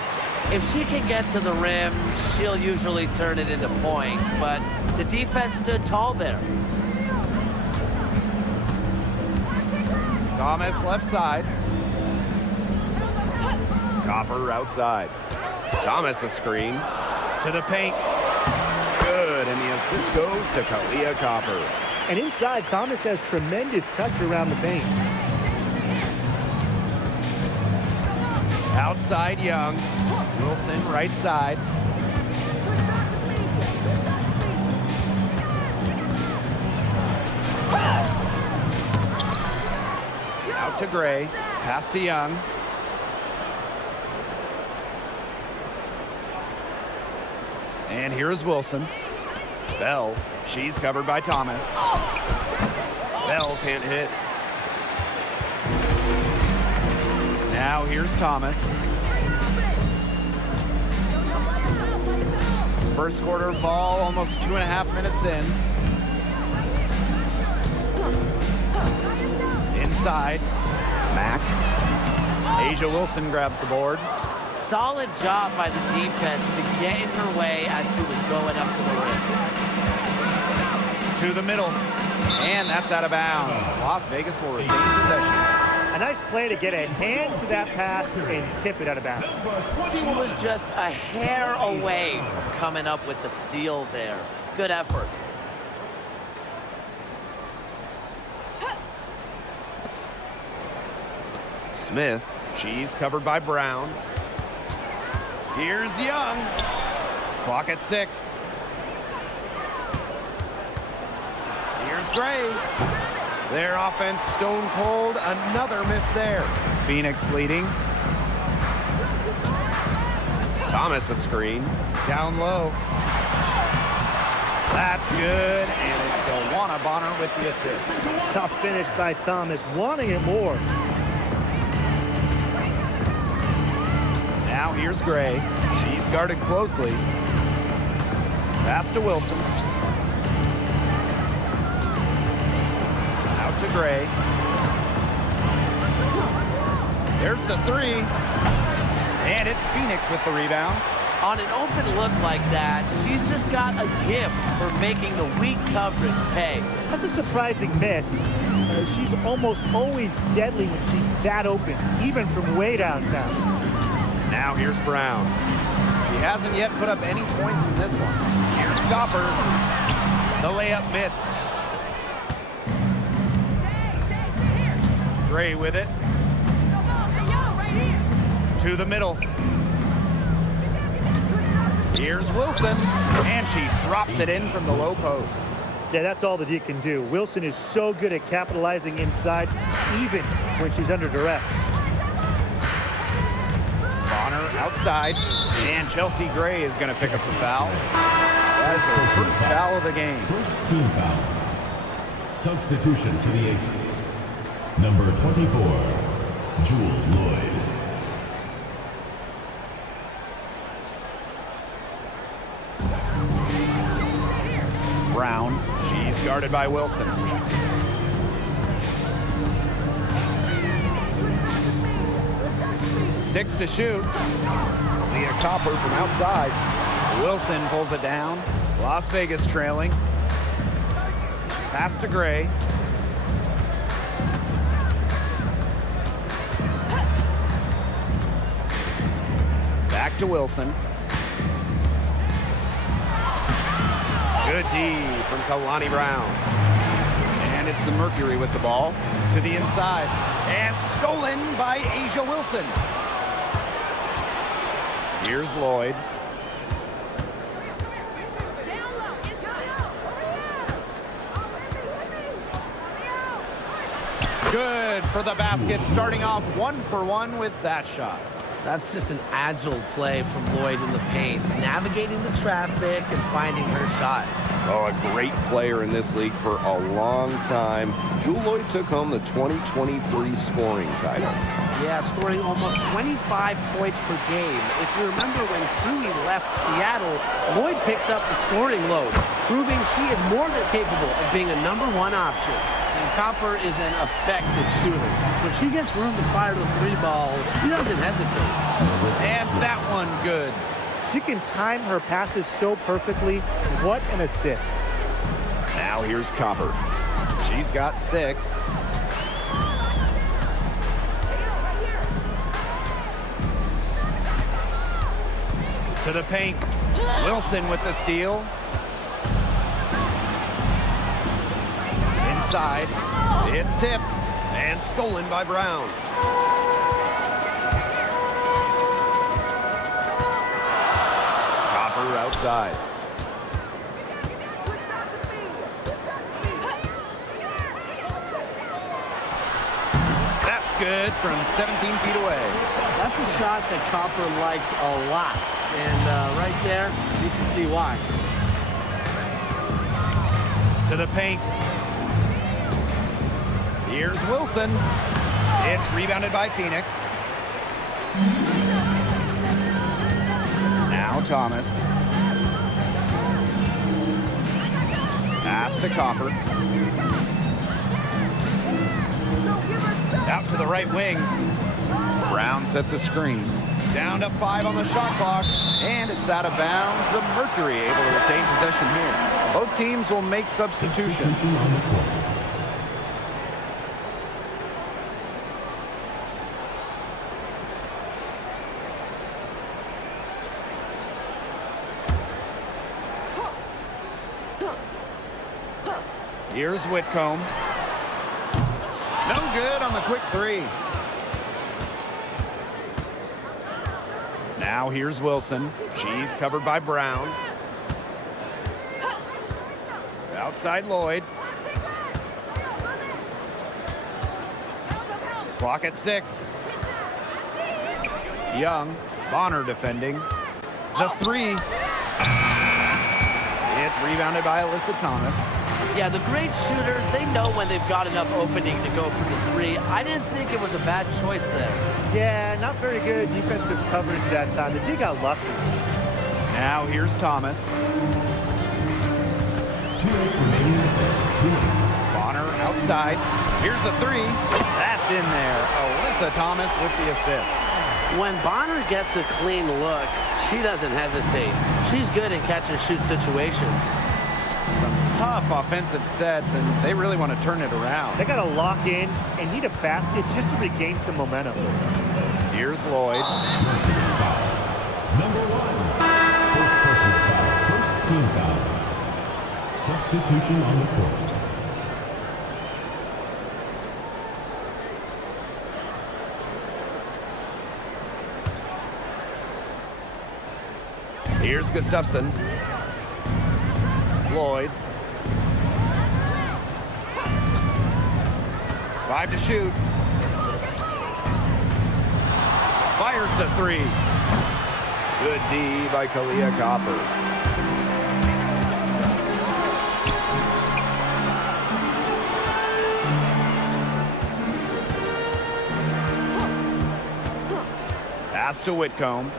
If she can get to the rim, she'll usually turn it into points, but the defense stood tall there. Thomas left side. Copper outside. Thomas a screen. To the paint. Good, and the assist goes to Kalia Copper. And inside, Thomas has tremendous touch around the paint. Outside Young. Wilson right side. Out to Gray. Pass to Young. And here's Wilson. Bell. She's covered by Thomas. Bell can't hit. Now here's Thomas. First quarter ball, almost 2.5 minutes in. Inside. Mack. Asia Wilson grabs the board. Solid job by the defense to get in her way as she was going up to the rim. To the middle. And that's out of bounds. Las Vegas will retain possession. A nice play to get a hand to that pass and tip it out of bounds. She was just a hair away from coming up with the steal there. Good effort. Smith. She's covered by Brown. Here's Young. Clock at 6. Here's Gray. Their offense stone cold. Another miss there. Phoenix leading. Thomas a screen. Down low. That's good. And it's Delwana Bonner with the assist. Tough finish by Thomas, wanting it more. Now here's Gray. She's guarded closely. Pass to Wilson. Out to Gray. There's the three. And it's Phoenix with the rebound. On an open look like that, she's just got a gift for making the weak coverage pay. That's a surprising miss. She's almost always deadly when she's that open, even from way downtown. Now here's Brown. He hasn't yet put up any points in this one. Here's Copper. The layup missed. Gray with it. To the middle. Here's Wilson. And she drops it in from the low post. Yeah, that's all that he can do. Wilson is so good at capitalizing inside, even when she's under duress. Bonner outside, and Chelsea Gray is going to pick up the foul. That is her first foul of the game. First team foul. Substitution for the Aces. Number 24, Jewel Lloyd. Brown, she's guarded by Wilson. 6 to shoot. Leah Copper from outside. Wilson pulls it down. Las Vegas trailing. Pass to Gray. Back to Wilson. Good D from Kalani Brown. And it's the Mercury with the ball to the inside. And stolen by Asia Wilson. Here's Lloyd. Good for the basket, starting off 1 for 1 with that shot. That's just an agile play from Lloyd in the paint, navigating the traffic and finding her shot. Oh, a great player in this league for a long time. Jewel Lloyd took home the 2023 scoring title. Yeah, scoring almost 25 points per game. If you remember when Stewie left Seattle, Lloyd picked up the scoring load, proving she is more than capable of being a #1 option. And Copper is an effective shooter. When she gets room to fire the 3 ball, she doesn't hesitate. And that one good. She can time her passes so perfectly. What an assist. Now here's Copper. She's got 6. To the paint. Wilson with the steal. Inside. It's tipped and stolen by Brown. Copper outside. That's good from 17 feet away. That's a shot that Copper likes a lot. And right there, you can see why. To the paint. Here's Wilson. It's rebounded by Phoenix. Now Thomas. Pass to Copper. Out to the right wing. Brown sets a screen. Down to 5 on the shot clock. And it's out of bounds. The Mercury able to retain possession here. Both teams will make substitutions. Here's Whitcomb. No good on the quick 3. Now here's Wilson. She's covered by Brown. Outside Lloyd. Clock at 6. Young. Bonner defending. The 3. It's rebounded by Alyssa Thomas. Yeah, the great shooters, they know when they've got enough opening to go for the 3. I didn't think it was a bad choice there. Yeah, not very good defensive coverage that time. The team got lucky. Now here's Thomas. 2 minutes remaining in the first. 2 minutes. Bonner outside. Here's the 3. That's in there. Alyssa Thomas with the assist. When Bonner gets a clean look, she doesn't hesitate. She's good in catch-and-shoot situations. Some tough offensive sets, and they really want to turn it around. They got to lock in and need a basket just to regain some momentum. Here's Lloyd. Number 1. First personal foul. First team foul. Substitution on the court. Here's Gustafson. Lloyd. 5 to shoot. Fires the 3. Good D by Kalia Copper. Pass to Whitcomb.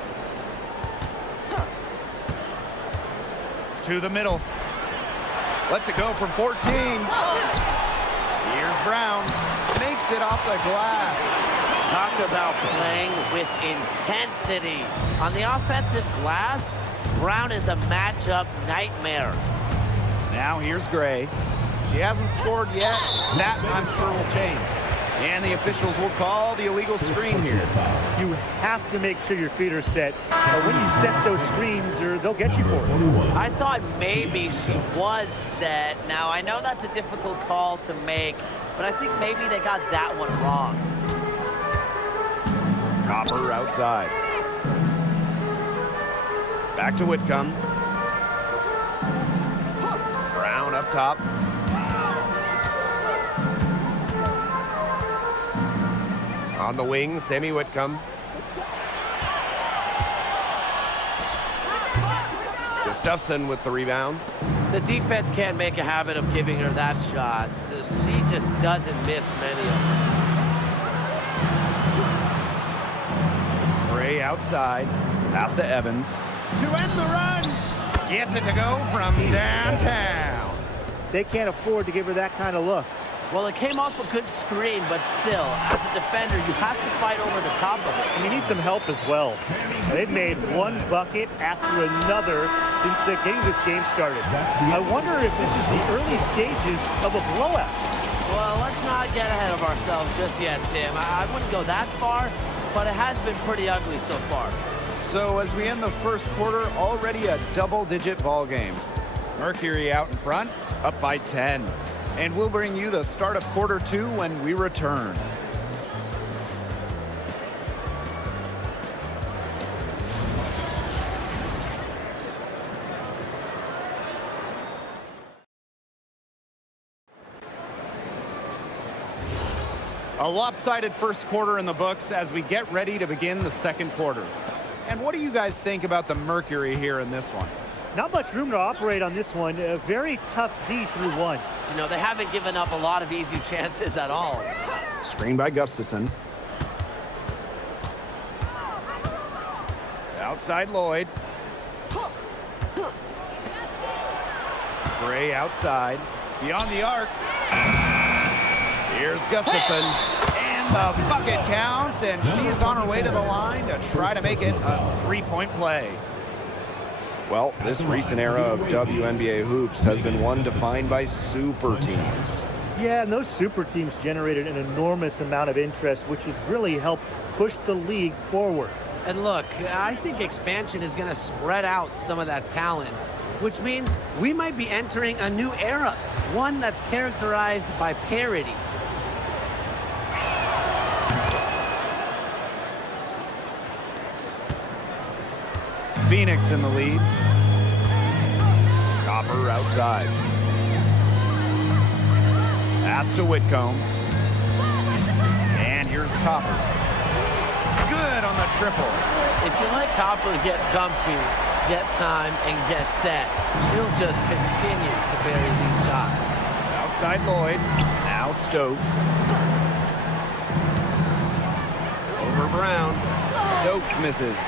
To the middle. Lets it go from 14. Here's Brown. Makes it off the glass. Talk about playing with intensity. On the offensive glass, Brown is a matchup nightmare. Now here's Gray. She hasn't scored yet. That, I'm sure, will change. And the officials will call the illegal screen here. You have to make sure your feet are set. When you set those screens, or they'll get you for it. I thought maybe she was set. Now, I know that's a difficult call to make, but I think maybe they got that one wrong. Copper outside. Back to Whitcomb. Brown up top. On the wing, Sammy Whitcomb. Gustafson with the rebound. The defense can't make a habit of giving her that shot. So she just doesn't miss many of them. Gray outside. Pass to Evans. To end the run. Gets it to go from downtown. They can't afford to give her that kind of look. Well, it came off a good screen, but still, as a defender, you have to fight over the top of it. And you need some help as well. They've made one bucket after another since getting this game started. I wonder if this is the early stages of a blowout. Well, let's not get ahead of ourselves just yet, Tim. I wouldn't go that far, but it has been pretty ugly so far. So as we end the first quarter, already a double-digit ball game. Mercury out in front, up by 10. And we'll bring you the start of quarter two when we return. A lopsided first quarter in the books as we get ready to begin the second quarter. And what do you guys think about the Mercury here in this one? Not much room to operate on this one. A very tough D through one. You know, they haven't given up a lot of easy chances at all. Screen by Gustafson. Outside Lloyd. Gray outside. Beyond the arc. Here's Gustafson. And the bucket counts, and she is on her way to the line to try to make it a three-point play. Well, this recent era of WNBA hoops has been one defined by super teams. Yeah, and those super teams generated an enormous amount of interest, which has really helped push the league forward. And look, I think expansion is going to spread out some of that talent, which means we might be entering a new era, one that's characterized by parity. Phoenix in the lead. Copper outside. Pass to Whitcomb. And here's Copper. Good on the triple. If you let Copper get comfy, get time, and get set, she'll just continue to bury these shots. Outside Lloyd. Now Stokes. Over Brown. Stokes misses.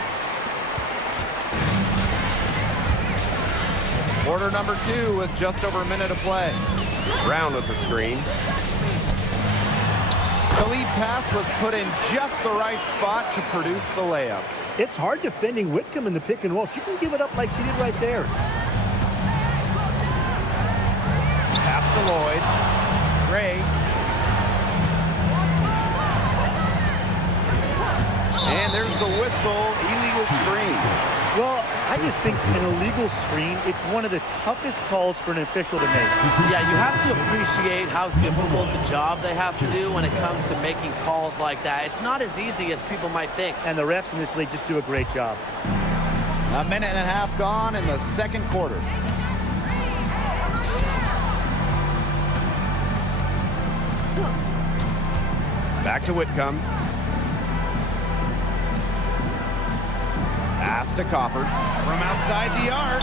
Quarter number two with just over a minute of play. Brown with the screen. The lead pass was put in just the right spot to produce the layup. It's hard defending Whitcomb in the pick and roll. She can give it up like she did right there. Pass to Lloyd. Gray. And there's the whistle. Illegal screen. Well, I just think an illegal screen, it's one of the toughest calls for an official to make. Yeah, you have to appreciate how difficult the job they have to do when it comes to making calls like that. It's not as easy as people might think. And the refs in this league just do a great job. A minute and a half gone in the second quarter. Back to Whitcomb. Pass to Copper. From outside the arc,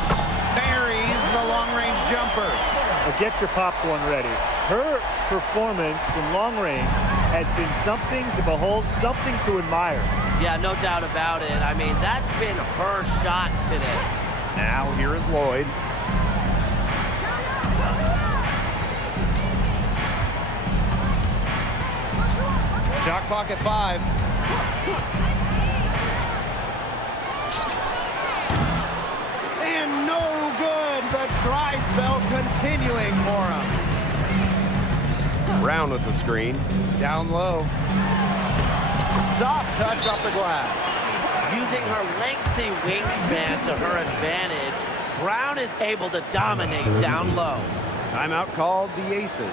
buries the long-range jumper. Now get your popcorn ready. Her performance from long range has been something to behold, something to admire. Yeah, no doubt about it. I mean, that's been her shot today. Now here is Lloyd. Shot clock at 5. And no good. The dry spell continuing for him. Brown with the screen. Down low. Soft touch off the glass. Using her lengthy wingspan to her advantage, Brown is able to dominate down low. Timeout called the Aces.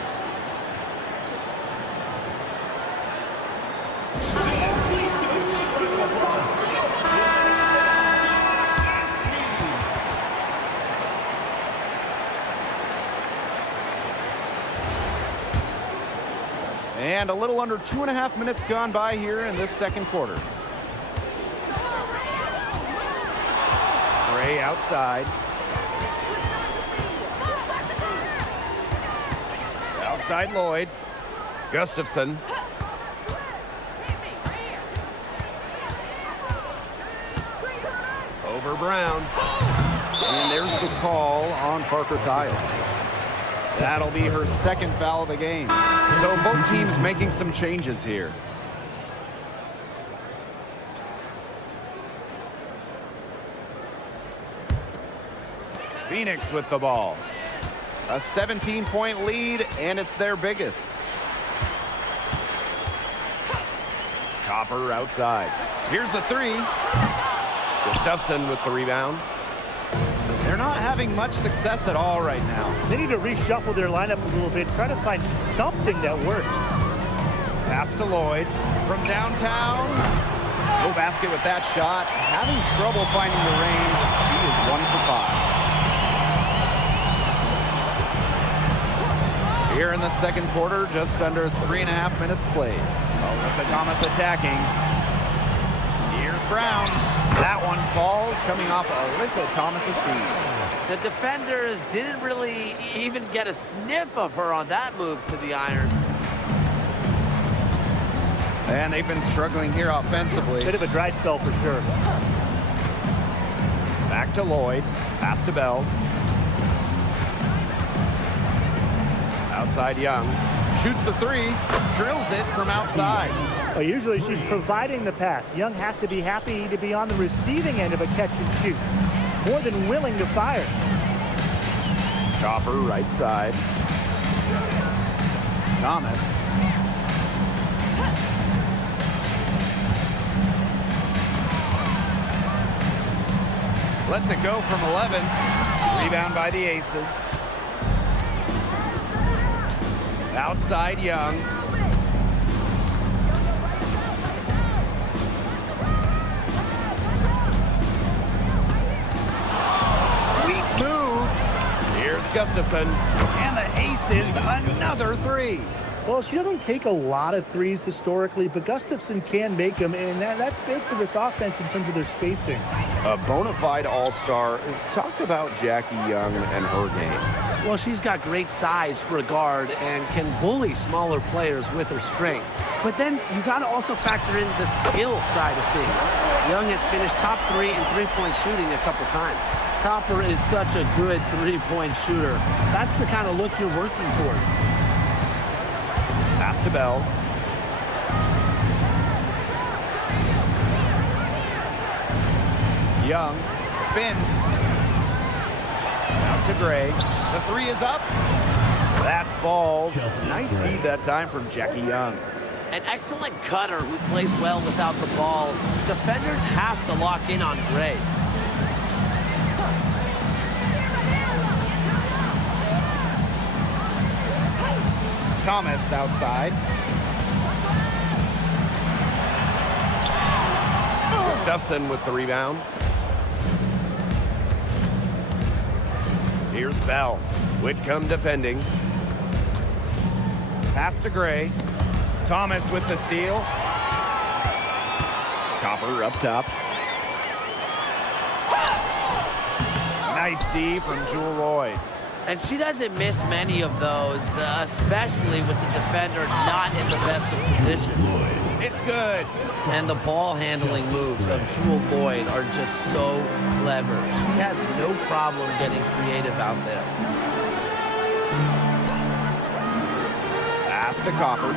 And a little under 2.5 minutes gone by here in this second quarter. Gray outside. Outside Lloyd. Gustafson. Over Brown. And there's the call on Parker Tiles. That'll be her second foul of the game. So both teams making some changes here. Phoenix with the ball. A 17-point lead, and it's their biggest. Copper outside. Here's the three. Gustafson with the rebound. They're not having much success at all right now. They need to reshuffle their lineup a little bit, try to find something that works. Pass to Lloyd from downtown. No basket with that shot. Having trouble finding the range. He is 1 for 5. Here in the second quarter, just under 3.5 minutes played. Alyssa Thomas attacking. Here's Brown. That one falls, coming off Alyssa Thomas's feet. The defenders didn't really even get a sniff of her on that move to the iron. And they've been struggling here offensively. Bit of a dry spell for sure. Back to Lloyd. Pass to Bell. Outside Young. Shoots the three. Drills it from outside. Well, usually she's providing the pass. Young has to be happy to be on the receiving end of a catch and shoot. More than willing to fire. Copper right side. Thomas. Lets it go from 11. Rebound by the Aces. Outside Young. Sweet move. Here's Gustafson. And the Aces another three. Well, she doesn't take a lot of threes historically, but Gustafson can make them, and that's big for this offense in terms of their spacing. A bona fide all-star. Talk about Jackie Young and her game. Well, she's got great size for a guard and can bully smaller players with her strength. But then you got to also factor in the skill side of things. Young has finished top 3 in three-point shooting a couple times. Copper is such a good three-point shooter. That's the kind of look you're working towards. Pass to Bell. Young spins. Out to Gray. The three is up. That falls. Nice feed that time from Jackie Young. An excellent cutter who plays well without the ball. Defenders have to lock in on Gray. Thomas outside. Gustafson with the rebound. Here's Bell. Whitcomb defending. Pass to Gray. Thomas with the steal. Copper up top. Nice D from Jewel Lloyd. And she doesn't miss many of those, especially with the defender not in the best of positions. It's good. And the ball handling moves of Jewel Lloyd are just so clever. She has no problem getting creative out there. Pass to Copper.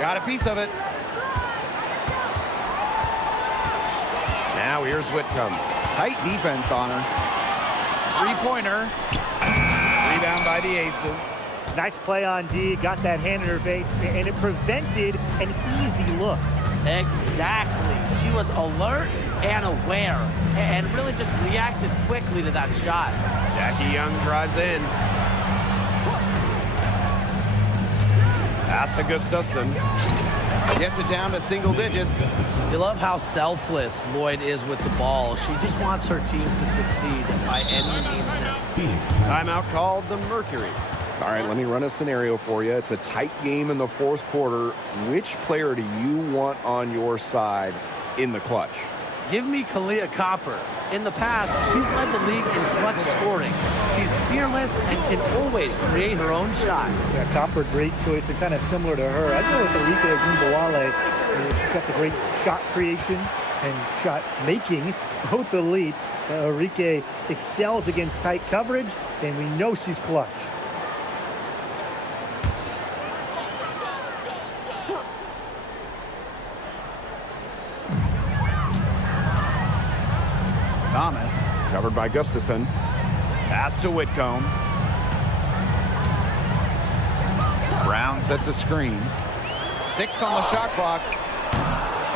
Got a piece of it. Now here's Whitcomb. Tight defense on her. Three-pointer. Rebound by the Aces. Nice play on D, got that hand in her face, and it prevented an easy look. Exactly. She was alert and aware and really just reacted quickly to that shot. Jackie Young drives in. Pass to Gustafson. Gets it down to single digits. You love how selfless Lloyd is with the ball. She just wants her team to succeed by any means necessary. Phoenix Timeout called the Mercury. All right, let me run a scenario for you. It's a tight game in the fourth quarter. Which player do you want on your side in the clutch? Give me Kalia Copper. In the past, she's led the league in clutch scoring. She's fearless and can always create her own shot. Yeah, Copper, great choice, and kind of similar to her. I'd go with Enrique Agumbawale. She's got the great shot creation and shot making, both elite. Enrique excels against tight coverage, and we know she's clutch. Thomas. Covered by Gustafson. Pass to Whitcomb. Brown sets a screen. 6 on the shot clock.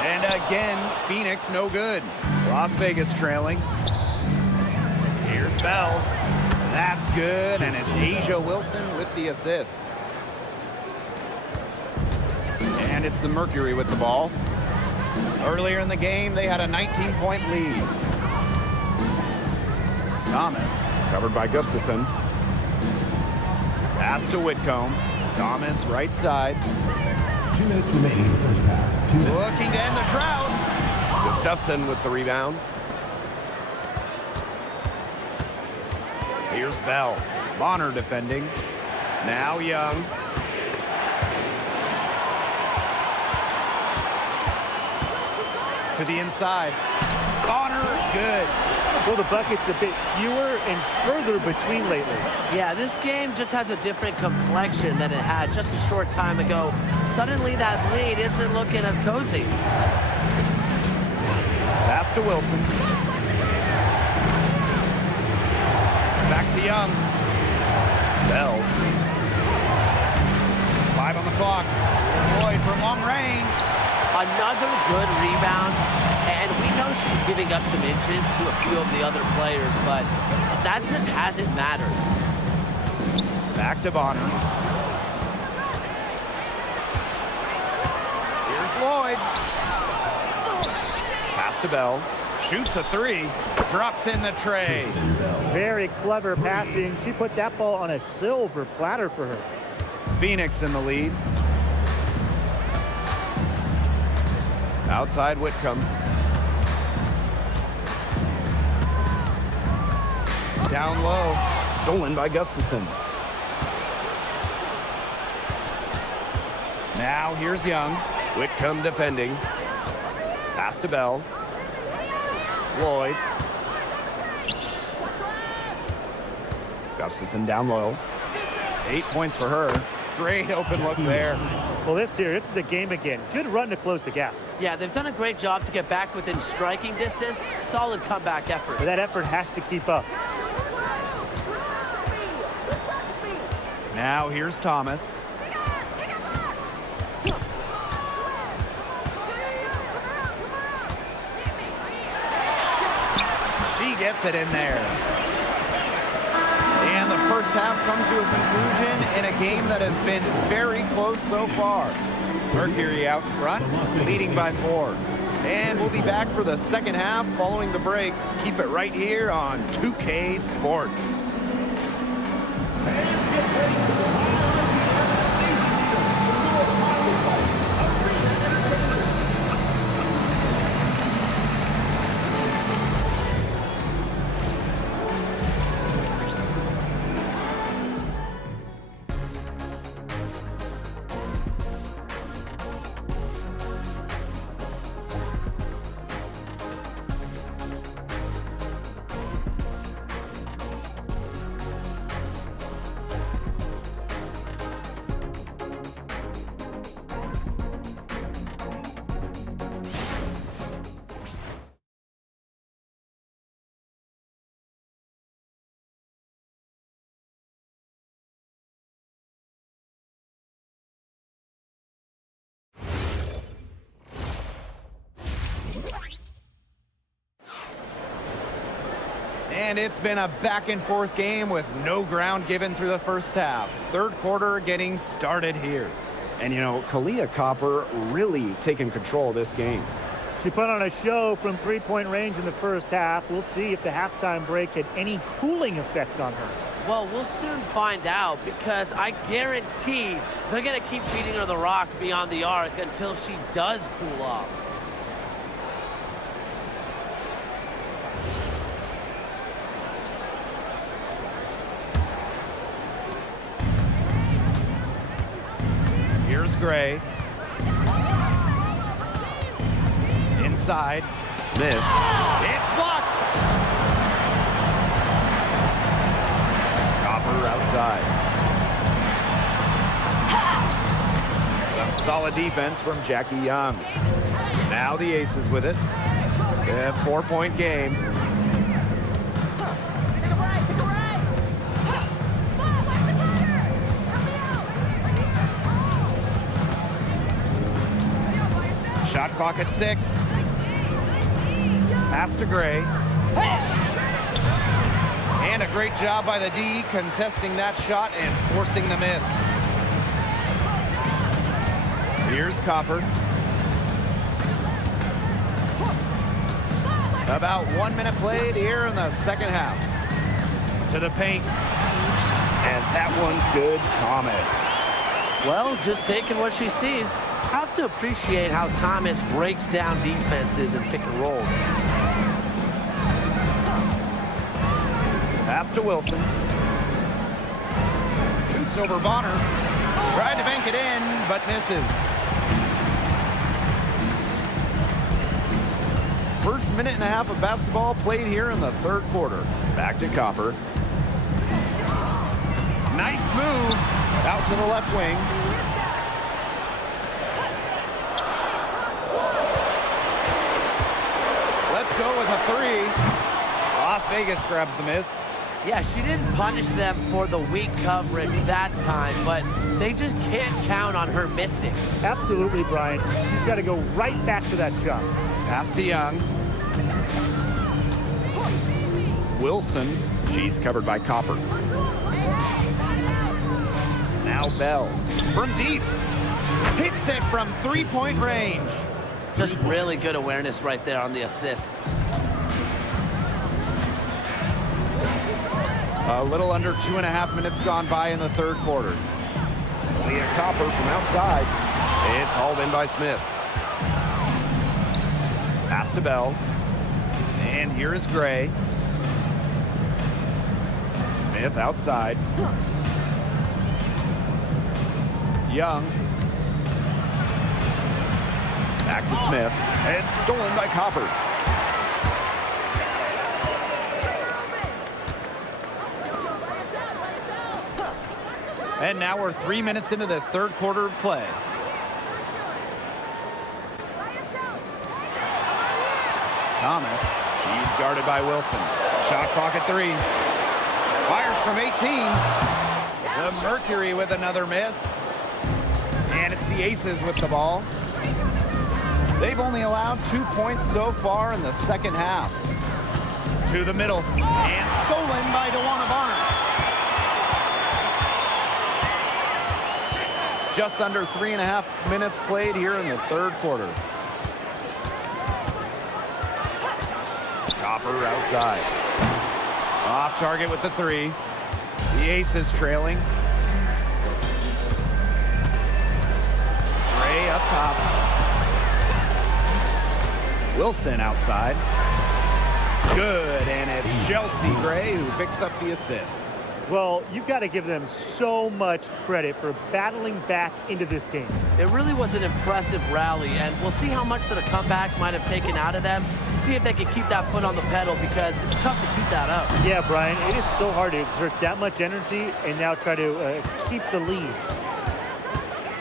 And again, Phoenix no good. Las Vegas trailing. Here's Bell. That's good, and it's Asia Wilson with the assist. And it's the Mercury with the ball. Earlier in the game, they had a 19-point lead. Thomas. Covered by Gustafson. Pass to Whitcomb. Thomas, right side. 2 minutes remaining in the first half. 2 minutes. Looking to end the drought. Gustafson with the rebound. Here's Bell. Bonner defending. Now Young. To the inside. Bonner, good. Well, the bucket's a bit fewer and further between lately. Yeah, this game just has a different complexion than it had just a short time ago. Suddenly that lead isn't looking as cozy. Pass to Wilson. Back to Young. Bell. 5 on the clock. Lloyd from long range. Another good rebound, and we know she's giving up some inches to a few of the other players, but that just hasn't mattered. Back to Bonner. Here's Lloyd. Pass to Bell. Shoots a 3. Drops in the tray. Very clever passing. She put that ball on a silver platter for her. Phoenix in the lead. Outside Whitcomb. Down low. Stolen by Gustafson. Now here's Young. Whitcomb defending. Pass to Bell. Lloyd. Gustafson down low. 8 points for her. Great open look there. Well, this is the game again. Good run to close the gap. Yeah, they've done a great job to get back within striking distance. Solid comeback effort. But that effort has to keep up. Now here's Thomas. She gets it in there. And the first half comes to a conclusion in a game that has been very close so far. Mercury out in front, leading by 4. And we'll be back for the second half following the break. Keep it right here on 2K Sports. And it's been a back-and-forth game with no ground given through the first half. Third quarter getting started here. And, you know, Kalia Copper really taking control of this game. She put on a show from three-point range in the first half. We'll see if the halftime break had any cooling effect on her. Well, we'll soon find out because I guarantee they're going to keep feeding her the rock beyond the arc until she does cool off. Here's Gray. Inside. Smith. It's blocked. Copper outside. Some solid defense from Jackie Young. Now the Aces with it. A 4-point game. Shot clock at 6. Pass to Gray. And a great job by the D contesting that shot and forcing the miss. Here's Copper. About 1 minute played here in the second half. To the paint. And that one's good, Thomas. Well, just taking what she sees. Have to appreciate how Thomas breaks down defenses and pick and rolls. Pass to Wilson. Shoots over Bonner. Tried to bank it in, but misses. First minute and a half of basketball played here in the third quarter. Back to Copper. Nice move out to the left wing. Let's go with a 3. Las Vegas grabs the miss. Yeah, she didn't punish them for the weak coverage that time, but they just can't count on her missing. Absolutely, Brian. She's got to go right back to that shot. Pass to Young. Wilson. She's covered by Copper. Now Bell. From deep. Hits it from 3-point range. Just really good awareness right there on the assist. A little under 2.5 minutes gone by in the third quarter. Leah Copper from outside. It's hauled in by Smith. Pass to Bell. And here is Gray. Smith outside. Young. Back to Smith. It's stolen by Copper. And now we're 3 minutes into this third quarter of play. Thomas. She's guarded by Wilson. Shot clock at 3. Fires from 18. The Mercury with another miss. And it's the Aces with the ball. They've only allowed 2 points so far in the second half. To the middle. And stolen by DeWanna Bonner. Just under 3.5 minutes played here in the third quarter. Copper outside. Off target with the 3. The Aces trailing. Gray up top. Wilson outside. Good, and it's Chelsea Gray who picks up the assist. Well, you've got to give them so much credit for battling back into this game. It really was an impressive rally, and we'll see how much that a comeback might have taken out of them. See if they can keep that foot on the pedal because it's tough to keep that up. Yeah, Brian, it is so hard to exert that much energy and now try to keep the lead.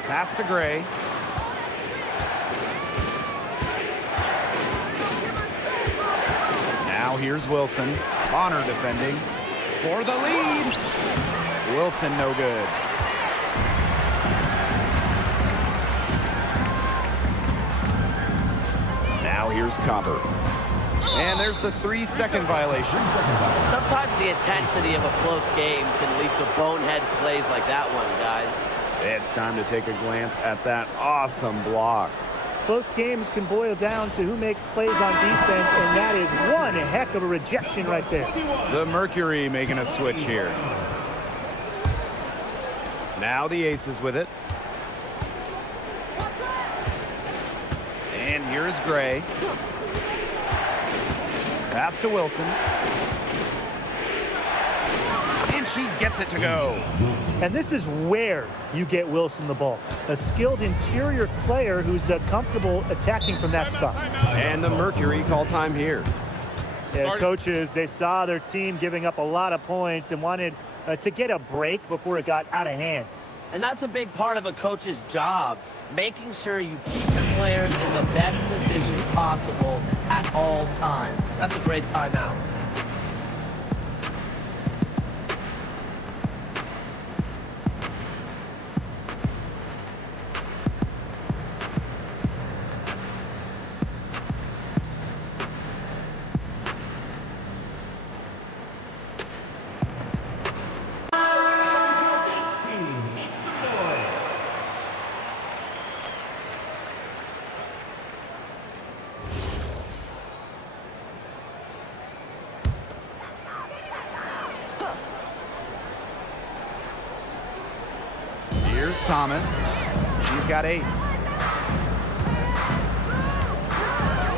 Pass to Gray. Now here's Wilson. Bonner defending. For the lead. Wilson no good. Now here's Copper. And there's the 3-second violation. Sometimes the intensity of a close game can lead to bonehead plays like that one, guys. It's time to take a glance at that awesome block. Close games can boil down to who makes plays on defense, and that is one heck of a rejection right there. The Mercury making a switch here. Now the Aces with it. And here's Gray. Pass to Wilson. And she gets it to go. And this is where you get Wilson the ball. A skilled interior player who's comfortable attacking from that spot. And the Mercury call time here. Yeah, coaches, they saw their team giving up a lot of points and wanted to get a break before it got out of hand. And that's a big part of a coach's job, making sure you keep your players in the best position possible at all times. That's a great timeout. Here's Thomas. She's got 8.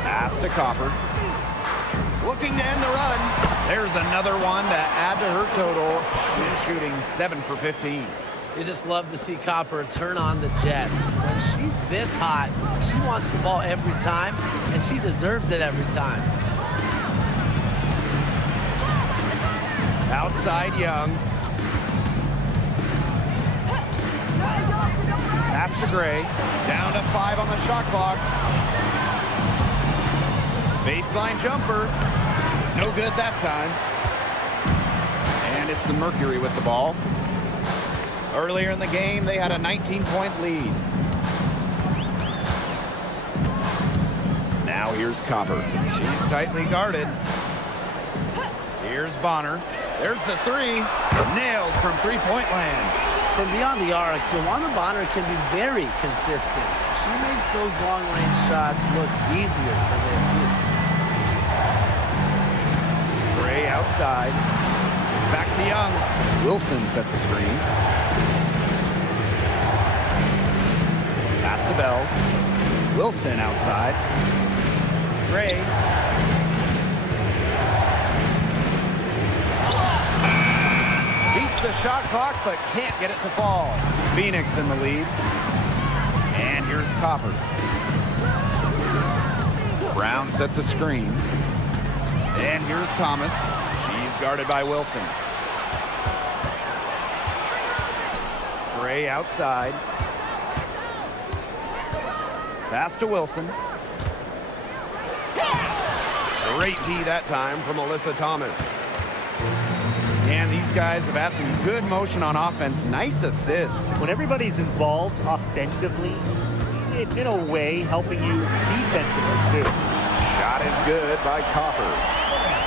Pass to Copper. Looking to end the run. There's another one to add to her total. She's shooting 7 for 15. You just love to see Copper turn on the jets. When she's this hot, she wants the ball every time, and she deserves it every time. Outside Young. Pass to Gray. Down to 5 on the shot clock. Baseline jumper. No good that time. And it's the Mercury with the ball. Earlier in the game, they had a 19-point lead. Now here's Copper. She's tightly guarded. Here's Bonner. There's the 3. Nailed from three-point land. From beyond the arc, DeWanna Bonner can be very consistent. She makes those long-range shots look easier than they do. Gray outside. Back to Young. Wilson sets a screen. Pass to Bell. Wilson outside. Gray. Beats the shot clock, but can't get it to fall. Phoenix in the lead. And here's Copper. Brown sets a screen. And here's Thomas. She's guarded by Wilson. Gray outside. Pass to Wilson. Great D that time from Alyssa Thomas. And these guys have had some good motion on offense. Nice assists. When everybody's involved offensively, it's in a way helping you defensively too. Shot is good by Copper.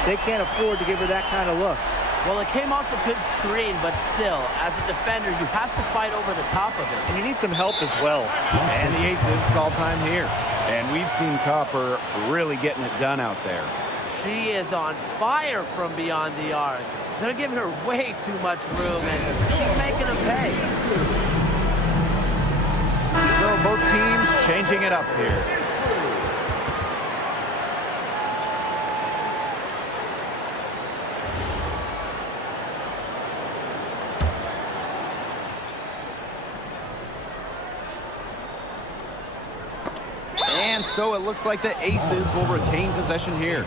They can't afford to give her that kind of look. Well, it came off a good screen, but still, as a defender, you have to fight over the top of it. And you need some help as well. And the Aces call time here. And we've seen Copper really getting it done out there. She is on fire from beyond the arc. They're giving her way too much room, and she's making them pay. So both teams changing it up here. And so it looks like the Aces will retain possession here.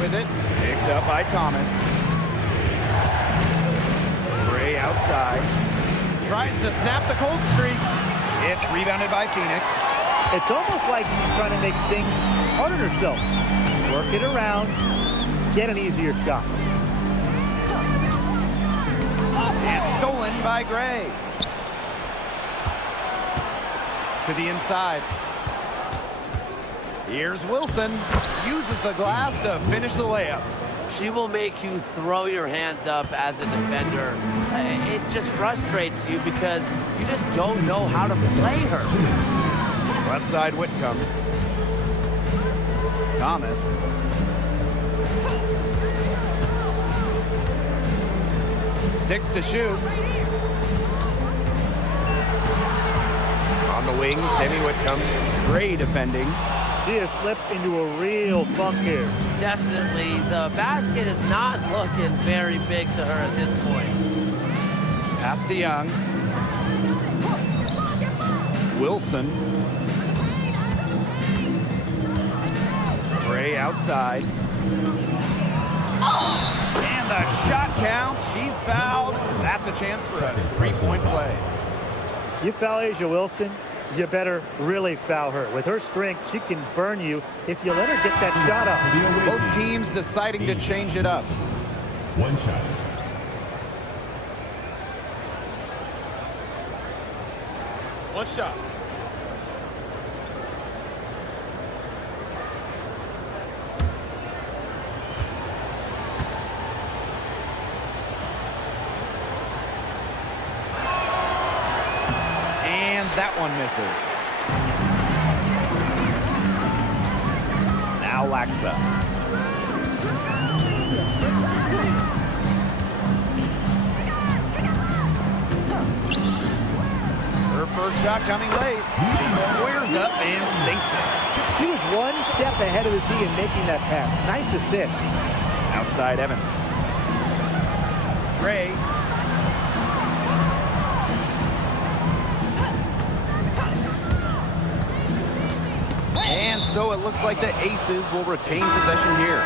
With it, picked up by Thomas. Gray outside. Tries to snap the cold streak. It's rebounded by Phoenix. It's almost like she's trying to make things hard on herself. Work it around. Get an easier shot. And stolen by Gray. To the inside. Here's Wilson. Uses the glass to finish the layup. She will make you throw your hands up as a defender. It just frustrates you because you just don't know how to play her. Left side Whitcomb. Thomas. Six to shoot. On the wing, Sammy Whitcomb. Gray defending. She has slipped into a real funk here. Definitely, the basket is not looking very big to her at this point. Pass to Young. Wilson. Gray outside. And the shot counts. She's fouled. That's a chance for a three-point play. You foul Asia Wilson, you better really foul her. With her strength, she can burn you if you let her get that shot up. Both teams deciding to change it up. One shot. One shot. And that one misses. Now Laxa. Her first shot coming late. She squares up and sinks it. She was one step ahead of the D in making that pass. Nice assist. Outside Evans. Gray. And so it looks like the Aces will retain possession here.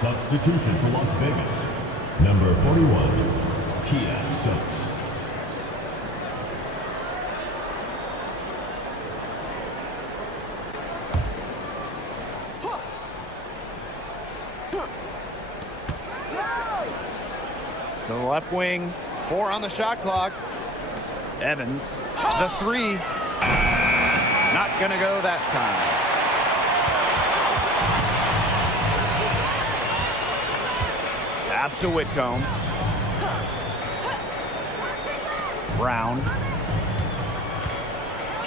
Substitution for Las Vegas. Number 41, Kia Stokes. To the left wing, 4 on the shot clock. Evans, the 3. Not gonna go that time. Pass to Whitcomb. Brown.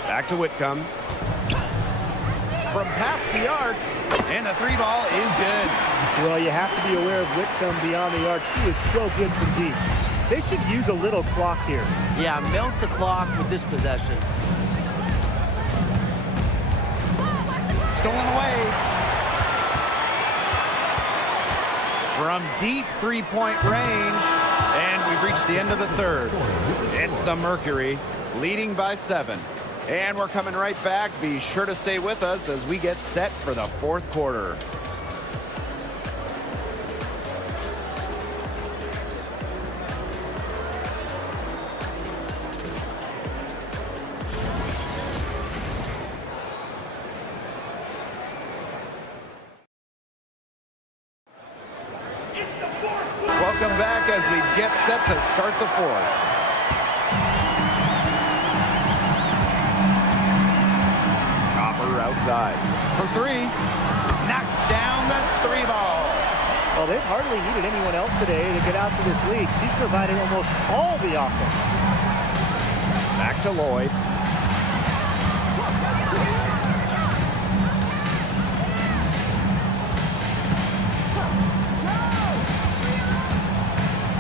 Back to Whitcomb. From past the arc, and the 3 ball is good. Well, you have to be aware of Whitcomb beyond the arc. She is so good from deep. They should use a little clock here. Yeah, milk the clock with this possession. Stolen away. From deep three-point range, and we've reached the end of the third. It's the Mercury leading by 7. And we're coming right back. Be sure to stay with us as we get set for the fourth quarter. Welcome back as we get set to start the fourth. Copper outside for 3. Knocks down the 3 ball. Well, they've hardly needed anyone else today to get out to this lead. She's provided almost all the offense. Back to Lloyd.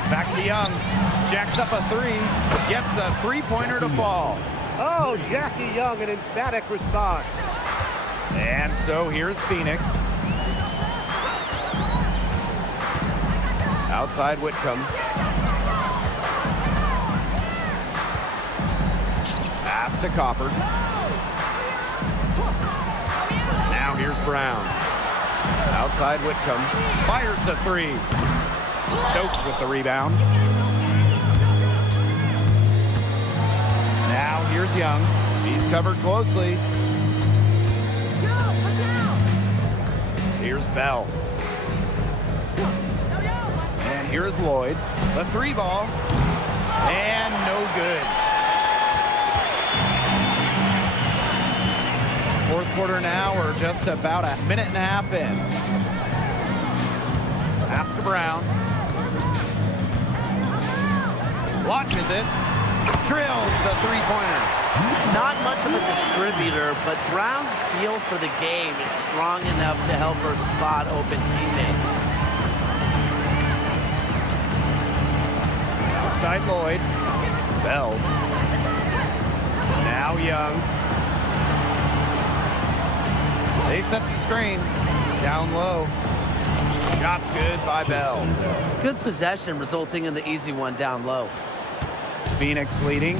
Back to Young. Jacks up a 3. Gets a 3-pointer to fall. Oh, Jackie Young, an emphatic response. And so here's Phoenix. Outside Whitcomb. Pass to Copper. Now here's Brown. Outside Whitcomb. Fires the 3. Stokes with the rebound. Now here's Young. He's covered closely. Here's Bell. And here's Lloyd. The 3 ball. And no good. Fourth quarter now. We're just about a minute and a half in. Pass to Brown. Launches it. Drills the 3-pointer. Not much of a distributor, but Brown's feel for the game is strong enough to help her spot open teammates. Outside Lloyd. Bell. Now Young. They set the screen. Down low. Shot's good by Bell. Good possession resulting in the easy one down low. Phoenix leading.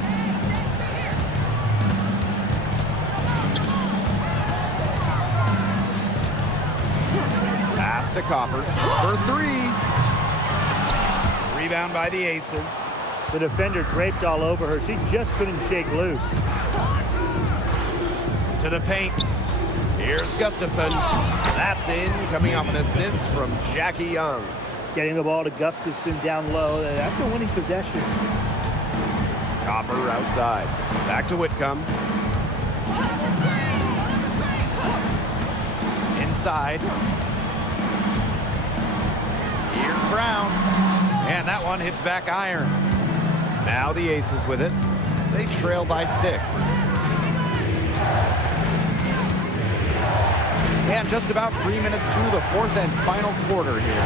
Pass to Copper for 3. Rebound by the Aces. The defender draped all over her. She just couldn't shake loose. To the paint. Here's Gustafson. That's in, coming off an assist from Jackie Young. Getting the ball to Gustafson down low. That's a winning possession. Copper outside. Back to Whitcomb. Inside. Here's Brown. And that one hits back iron. Now the Aces with it. They trail by 6. And just about 3 minutes through the fourth and final quarter here.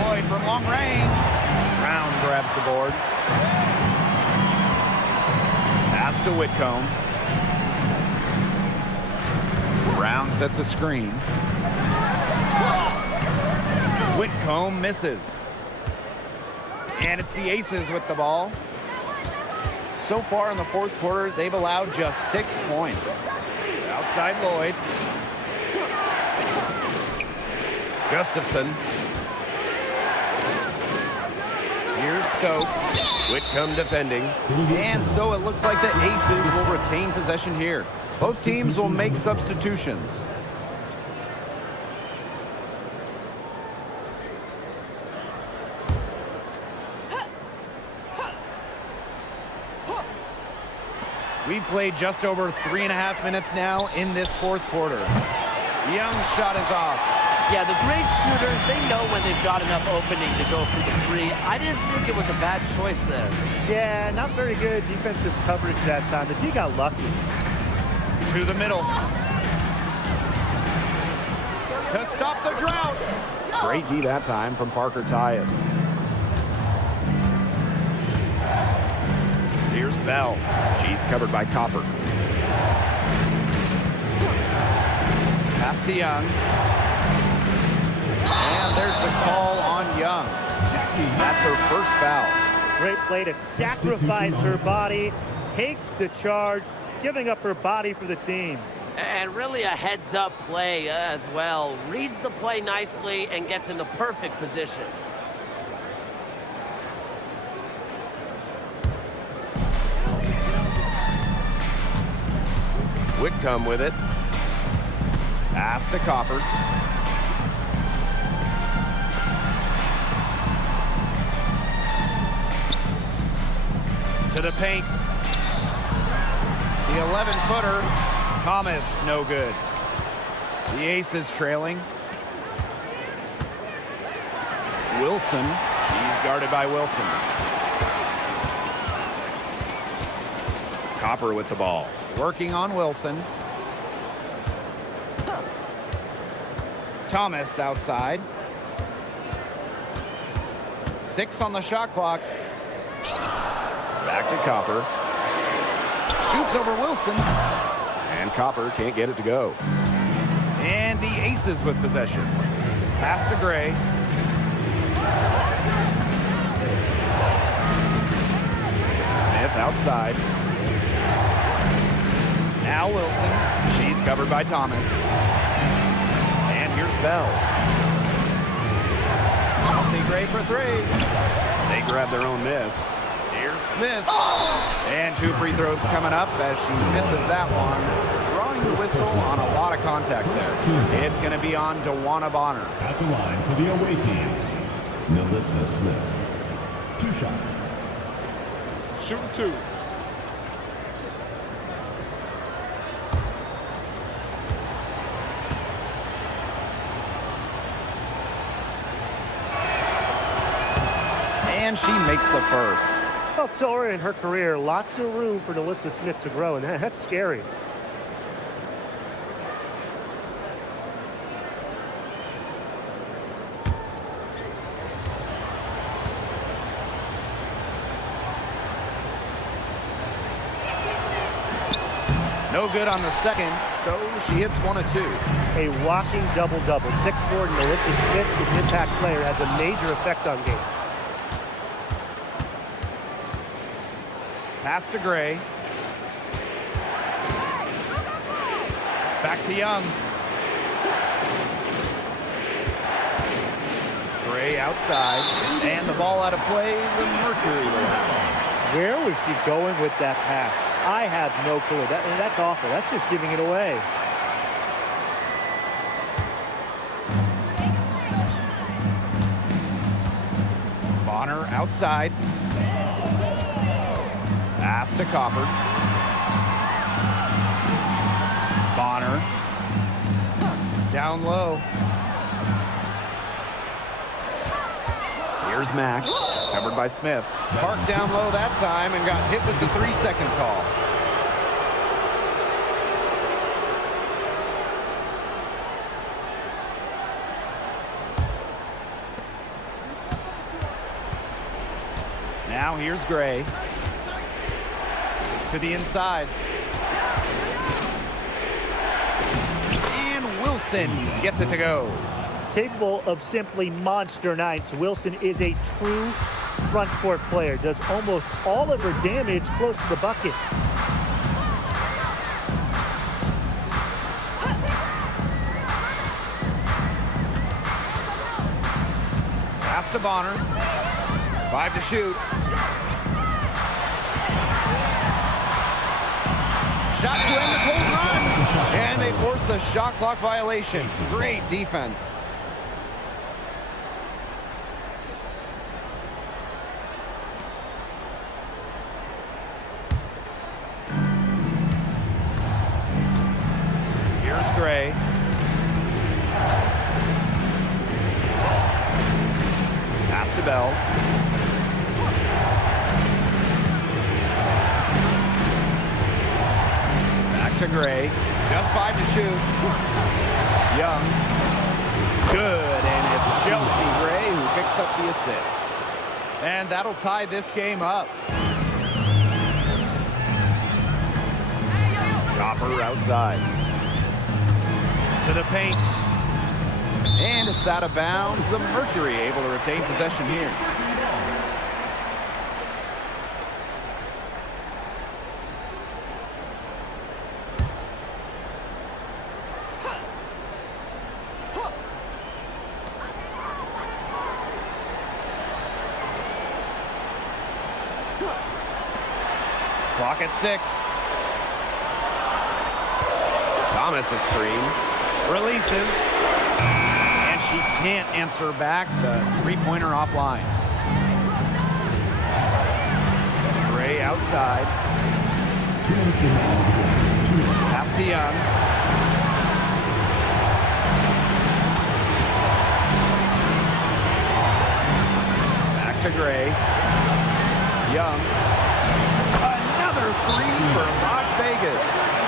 Lloyd from long range. Brown grabs the board. Pass to Whitcomb. Brown sets a screen. Whitcomb misses. And it's the Aces with the ball. So far in the fourth quarter, they've allowed just 6 points. Outside Lloyd. Gustafson. Here's Stokes. Whitcomb defending. And so it looks like the Aces will retain possession here. Both teams will make substitutions. We've played just over 3.5 minutes now in this fourth quarter. Young's shot is off. Yeah, the great shooters, they know when they've got enough opening to go for the 3. I didn't think it was a bad choice there. Yeah, not very good defensive coverage that time. The team got lucky. To the middle. To stop the drought. Great D that time from Parker Tyus. Here's Bell. She's covered by Copper. Pass to Young. And there's the call on Young. That's her first foul. Great play to sacrifice her body, take the charge, giving up her body for the team. And really a heads-up play as well. Reads the play nicely and gets in the perfect position. Whitcomb with it. Pass to Copper. To the paint. The 11-footer. Thomas, no good. The Aces trailing. Wilson. She's guarded by Wilson. Copper with the ball. Working on Wilson. Thomas outside. 6 on the shot clock. Back to Copper. Shoots over Wilson. And Copper can't get it to go. And the Aces with possession. Pass to Gray. Smith outside. Now Wilson. She's covered by Thomas. And here's Bell. See Gray for 3. They grab their own miss. Here's Smith. And 2 free throws coming up as she misses that one. Drawing the whistle on a lot of contact there. It's going to be on DeWanna Bonner. At the line for the away team, Melissa Smith. 2 shots. Shooting 2. And she makes the first. Well, still early in her career, lots of room for Melissa Smith to grow, and that's scary. No good on the second, so she hits 1 of 2. A walking double-double. 6'4", Melissa Smith is an impact player, has a major effect on games. Pass to Gray. Back to Young. Gray outside. And the ball out of play. The Mercury will have it. Where was she going with that pass? I have no clue. That's awful. That's just giving it away. Bonner outside. Pass to Copper. Bonner. Down low. Here's Mack. Covered by Smith. Parked down low that time and got hit with the 3-second call. Now here's Gray. To the inside. And Wilson gets it to go. Capable of simply monster nights, Wilson is a true front court player. Does almost all of her damage close to the bucket. Pass to Bonner. 5 to shoot. Shot to end the cold run. And they force the shot clock violation. Great defense. Here's Gray. Pass to Bell. To Gray. Just 5 to shoot. Young. Good, and it's Chelsea Gray who picks up the assist. And that'll tie this game up. Copper outside. To the paint. And it's out of bounds. The Mercury able to retain possession here. Clock at 6. Thomas is free. Releases. And she can't answer back. The 3-pointer offline. Gray outside. Pass to Young. Back to Gray. Young. Three for Las Vegas.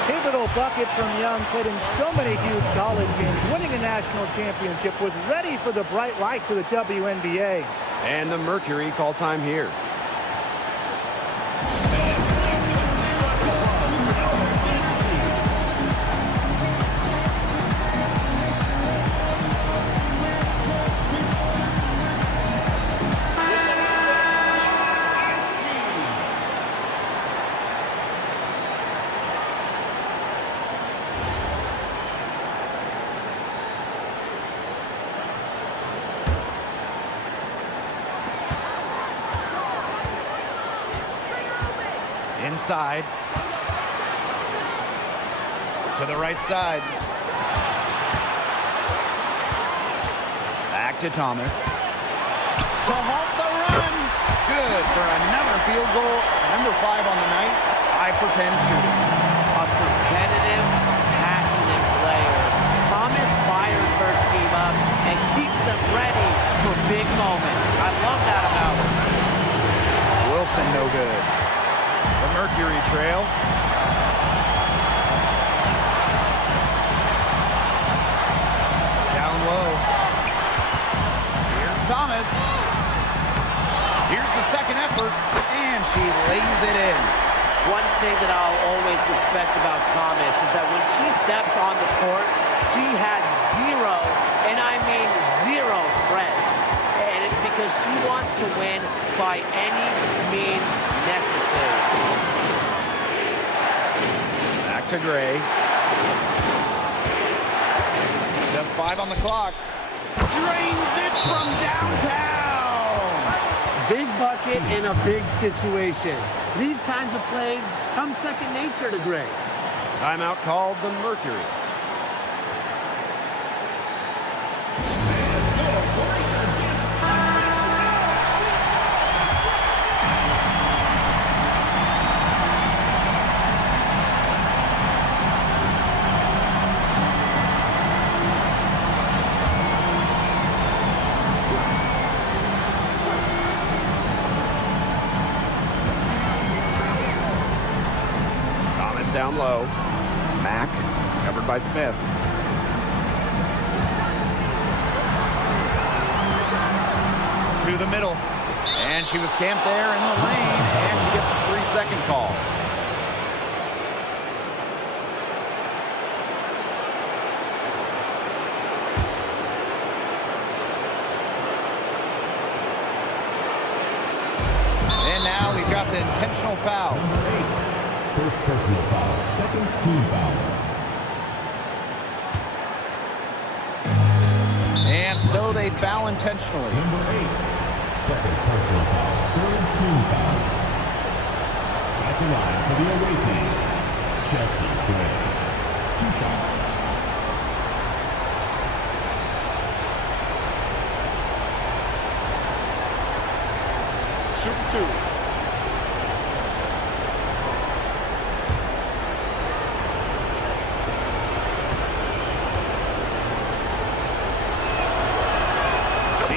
Pivotal bucket from Young. Played in so many huge college games. Winning a national championship. Was ready for the bright lights of the WNBA. And the Mercury call time here. Inside. To the right side. Back to Thomas. To halt the run. Good for another field goal. Number 5 on the night. 5 for 10 shooting. A competitive, passionate player. Thomas fires her team up and keeps them ready for big moments. I love that about her. Wilson no good. The Mercury trail. Down low. Here's Thomas. Here's the second effort, and she lays it in. One thing that I'll always respect about Thomas is that when she steps on the court, she has zero, and I mean zero friends. And it's because she wants to win by any means necessary. Back to Gray. Just 5 on the clock. Drains it from downtown. Big bucket in a big situation. These kinds of plays come second nature to Gray. Timeout called the Mercury. Down low. Mack, covered by Smith. To the middle. And she was camped there in the lane, and she gets a 3-second call. And now we've got the intentional foul. First personal foul, second team foul. And so they foul intentionally. Number 8, second personal foul, third team foul. At the line for the away team, Chelsea Gray. 2 shots. Shoot 2.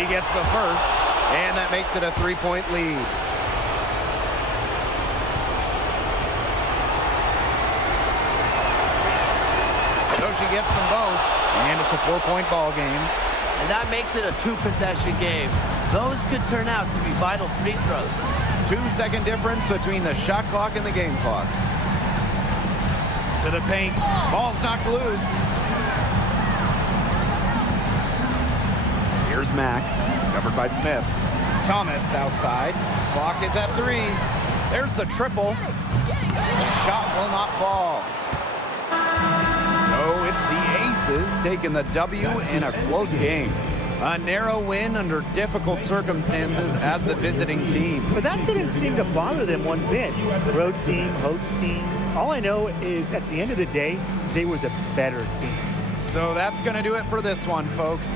Gets the first, and that makes it a 3-point lead. So she gets them both, and it's a 4-point ball game. And that makes it a 2-possession game. Those could turn out to be vital free throws. 2-second difference between the shot clock and the game clock. To the paint, ball's knocked loose. Here's Mack, covered by Smith. Thomas outside. Clock is at 3. There's the triple. The shot will not fall. So it's the Aces taking the W in a close game. A narrow win under difficult circumstances as the visiting team. But that didn't seem to bother them one bit. Road team, home team. All I know is at the end of the day, they were the better team. So that's going to do it for this one, folks.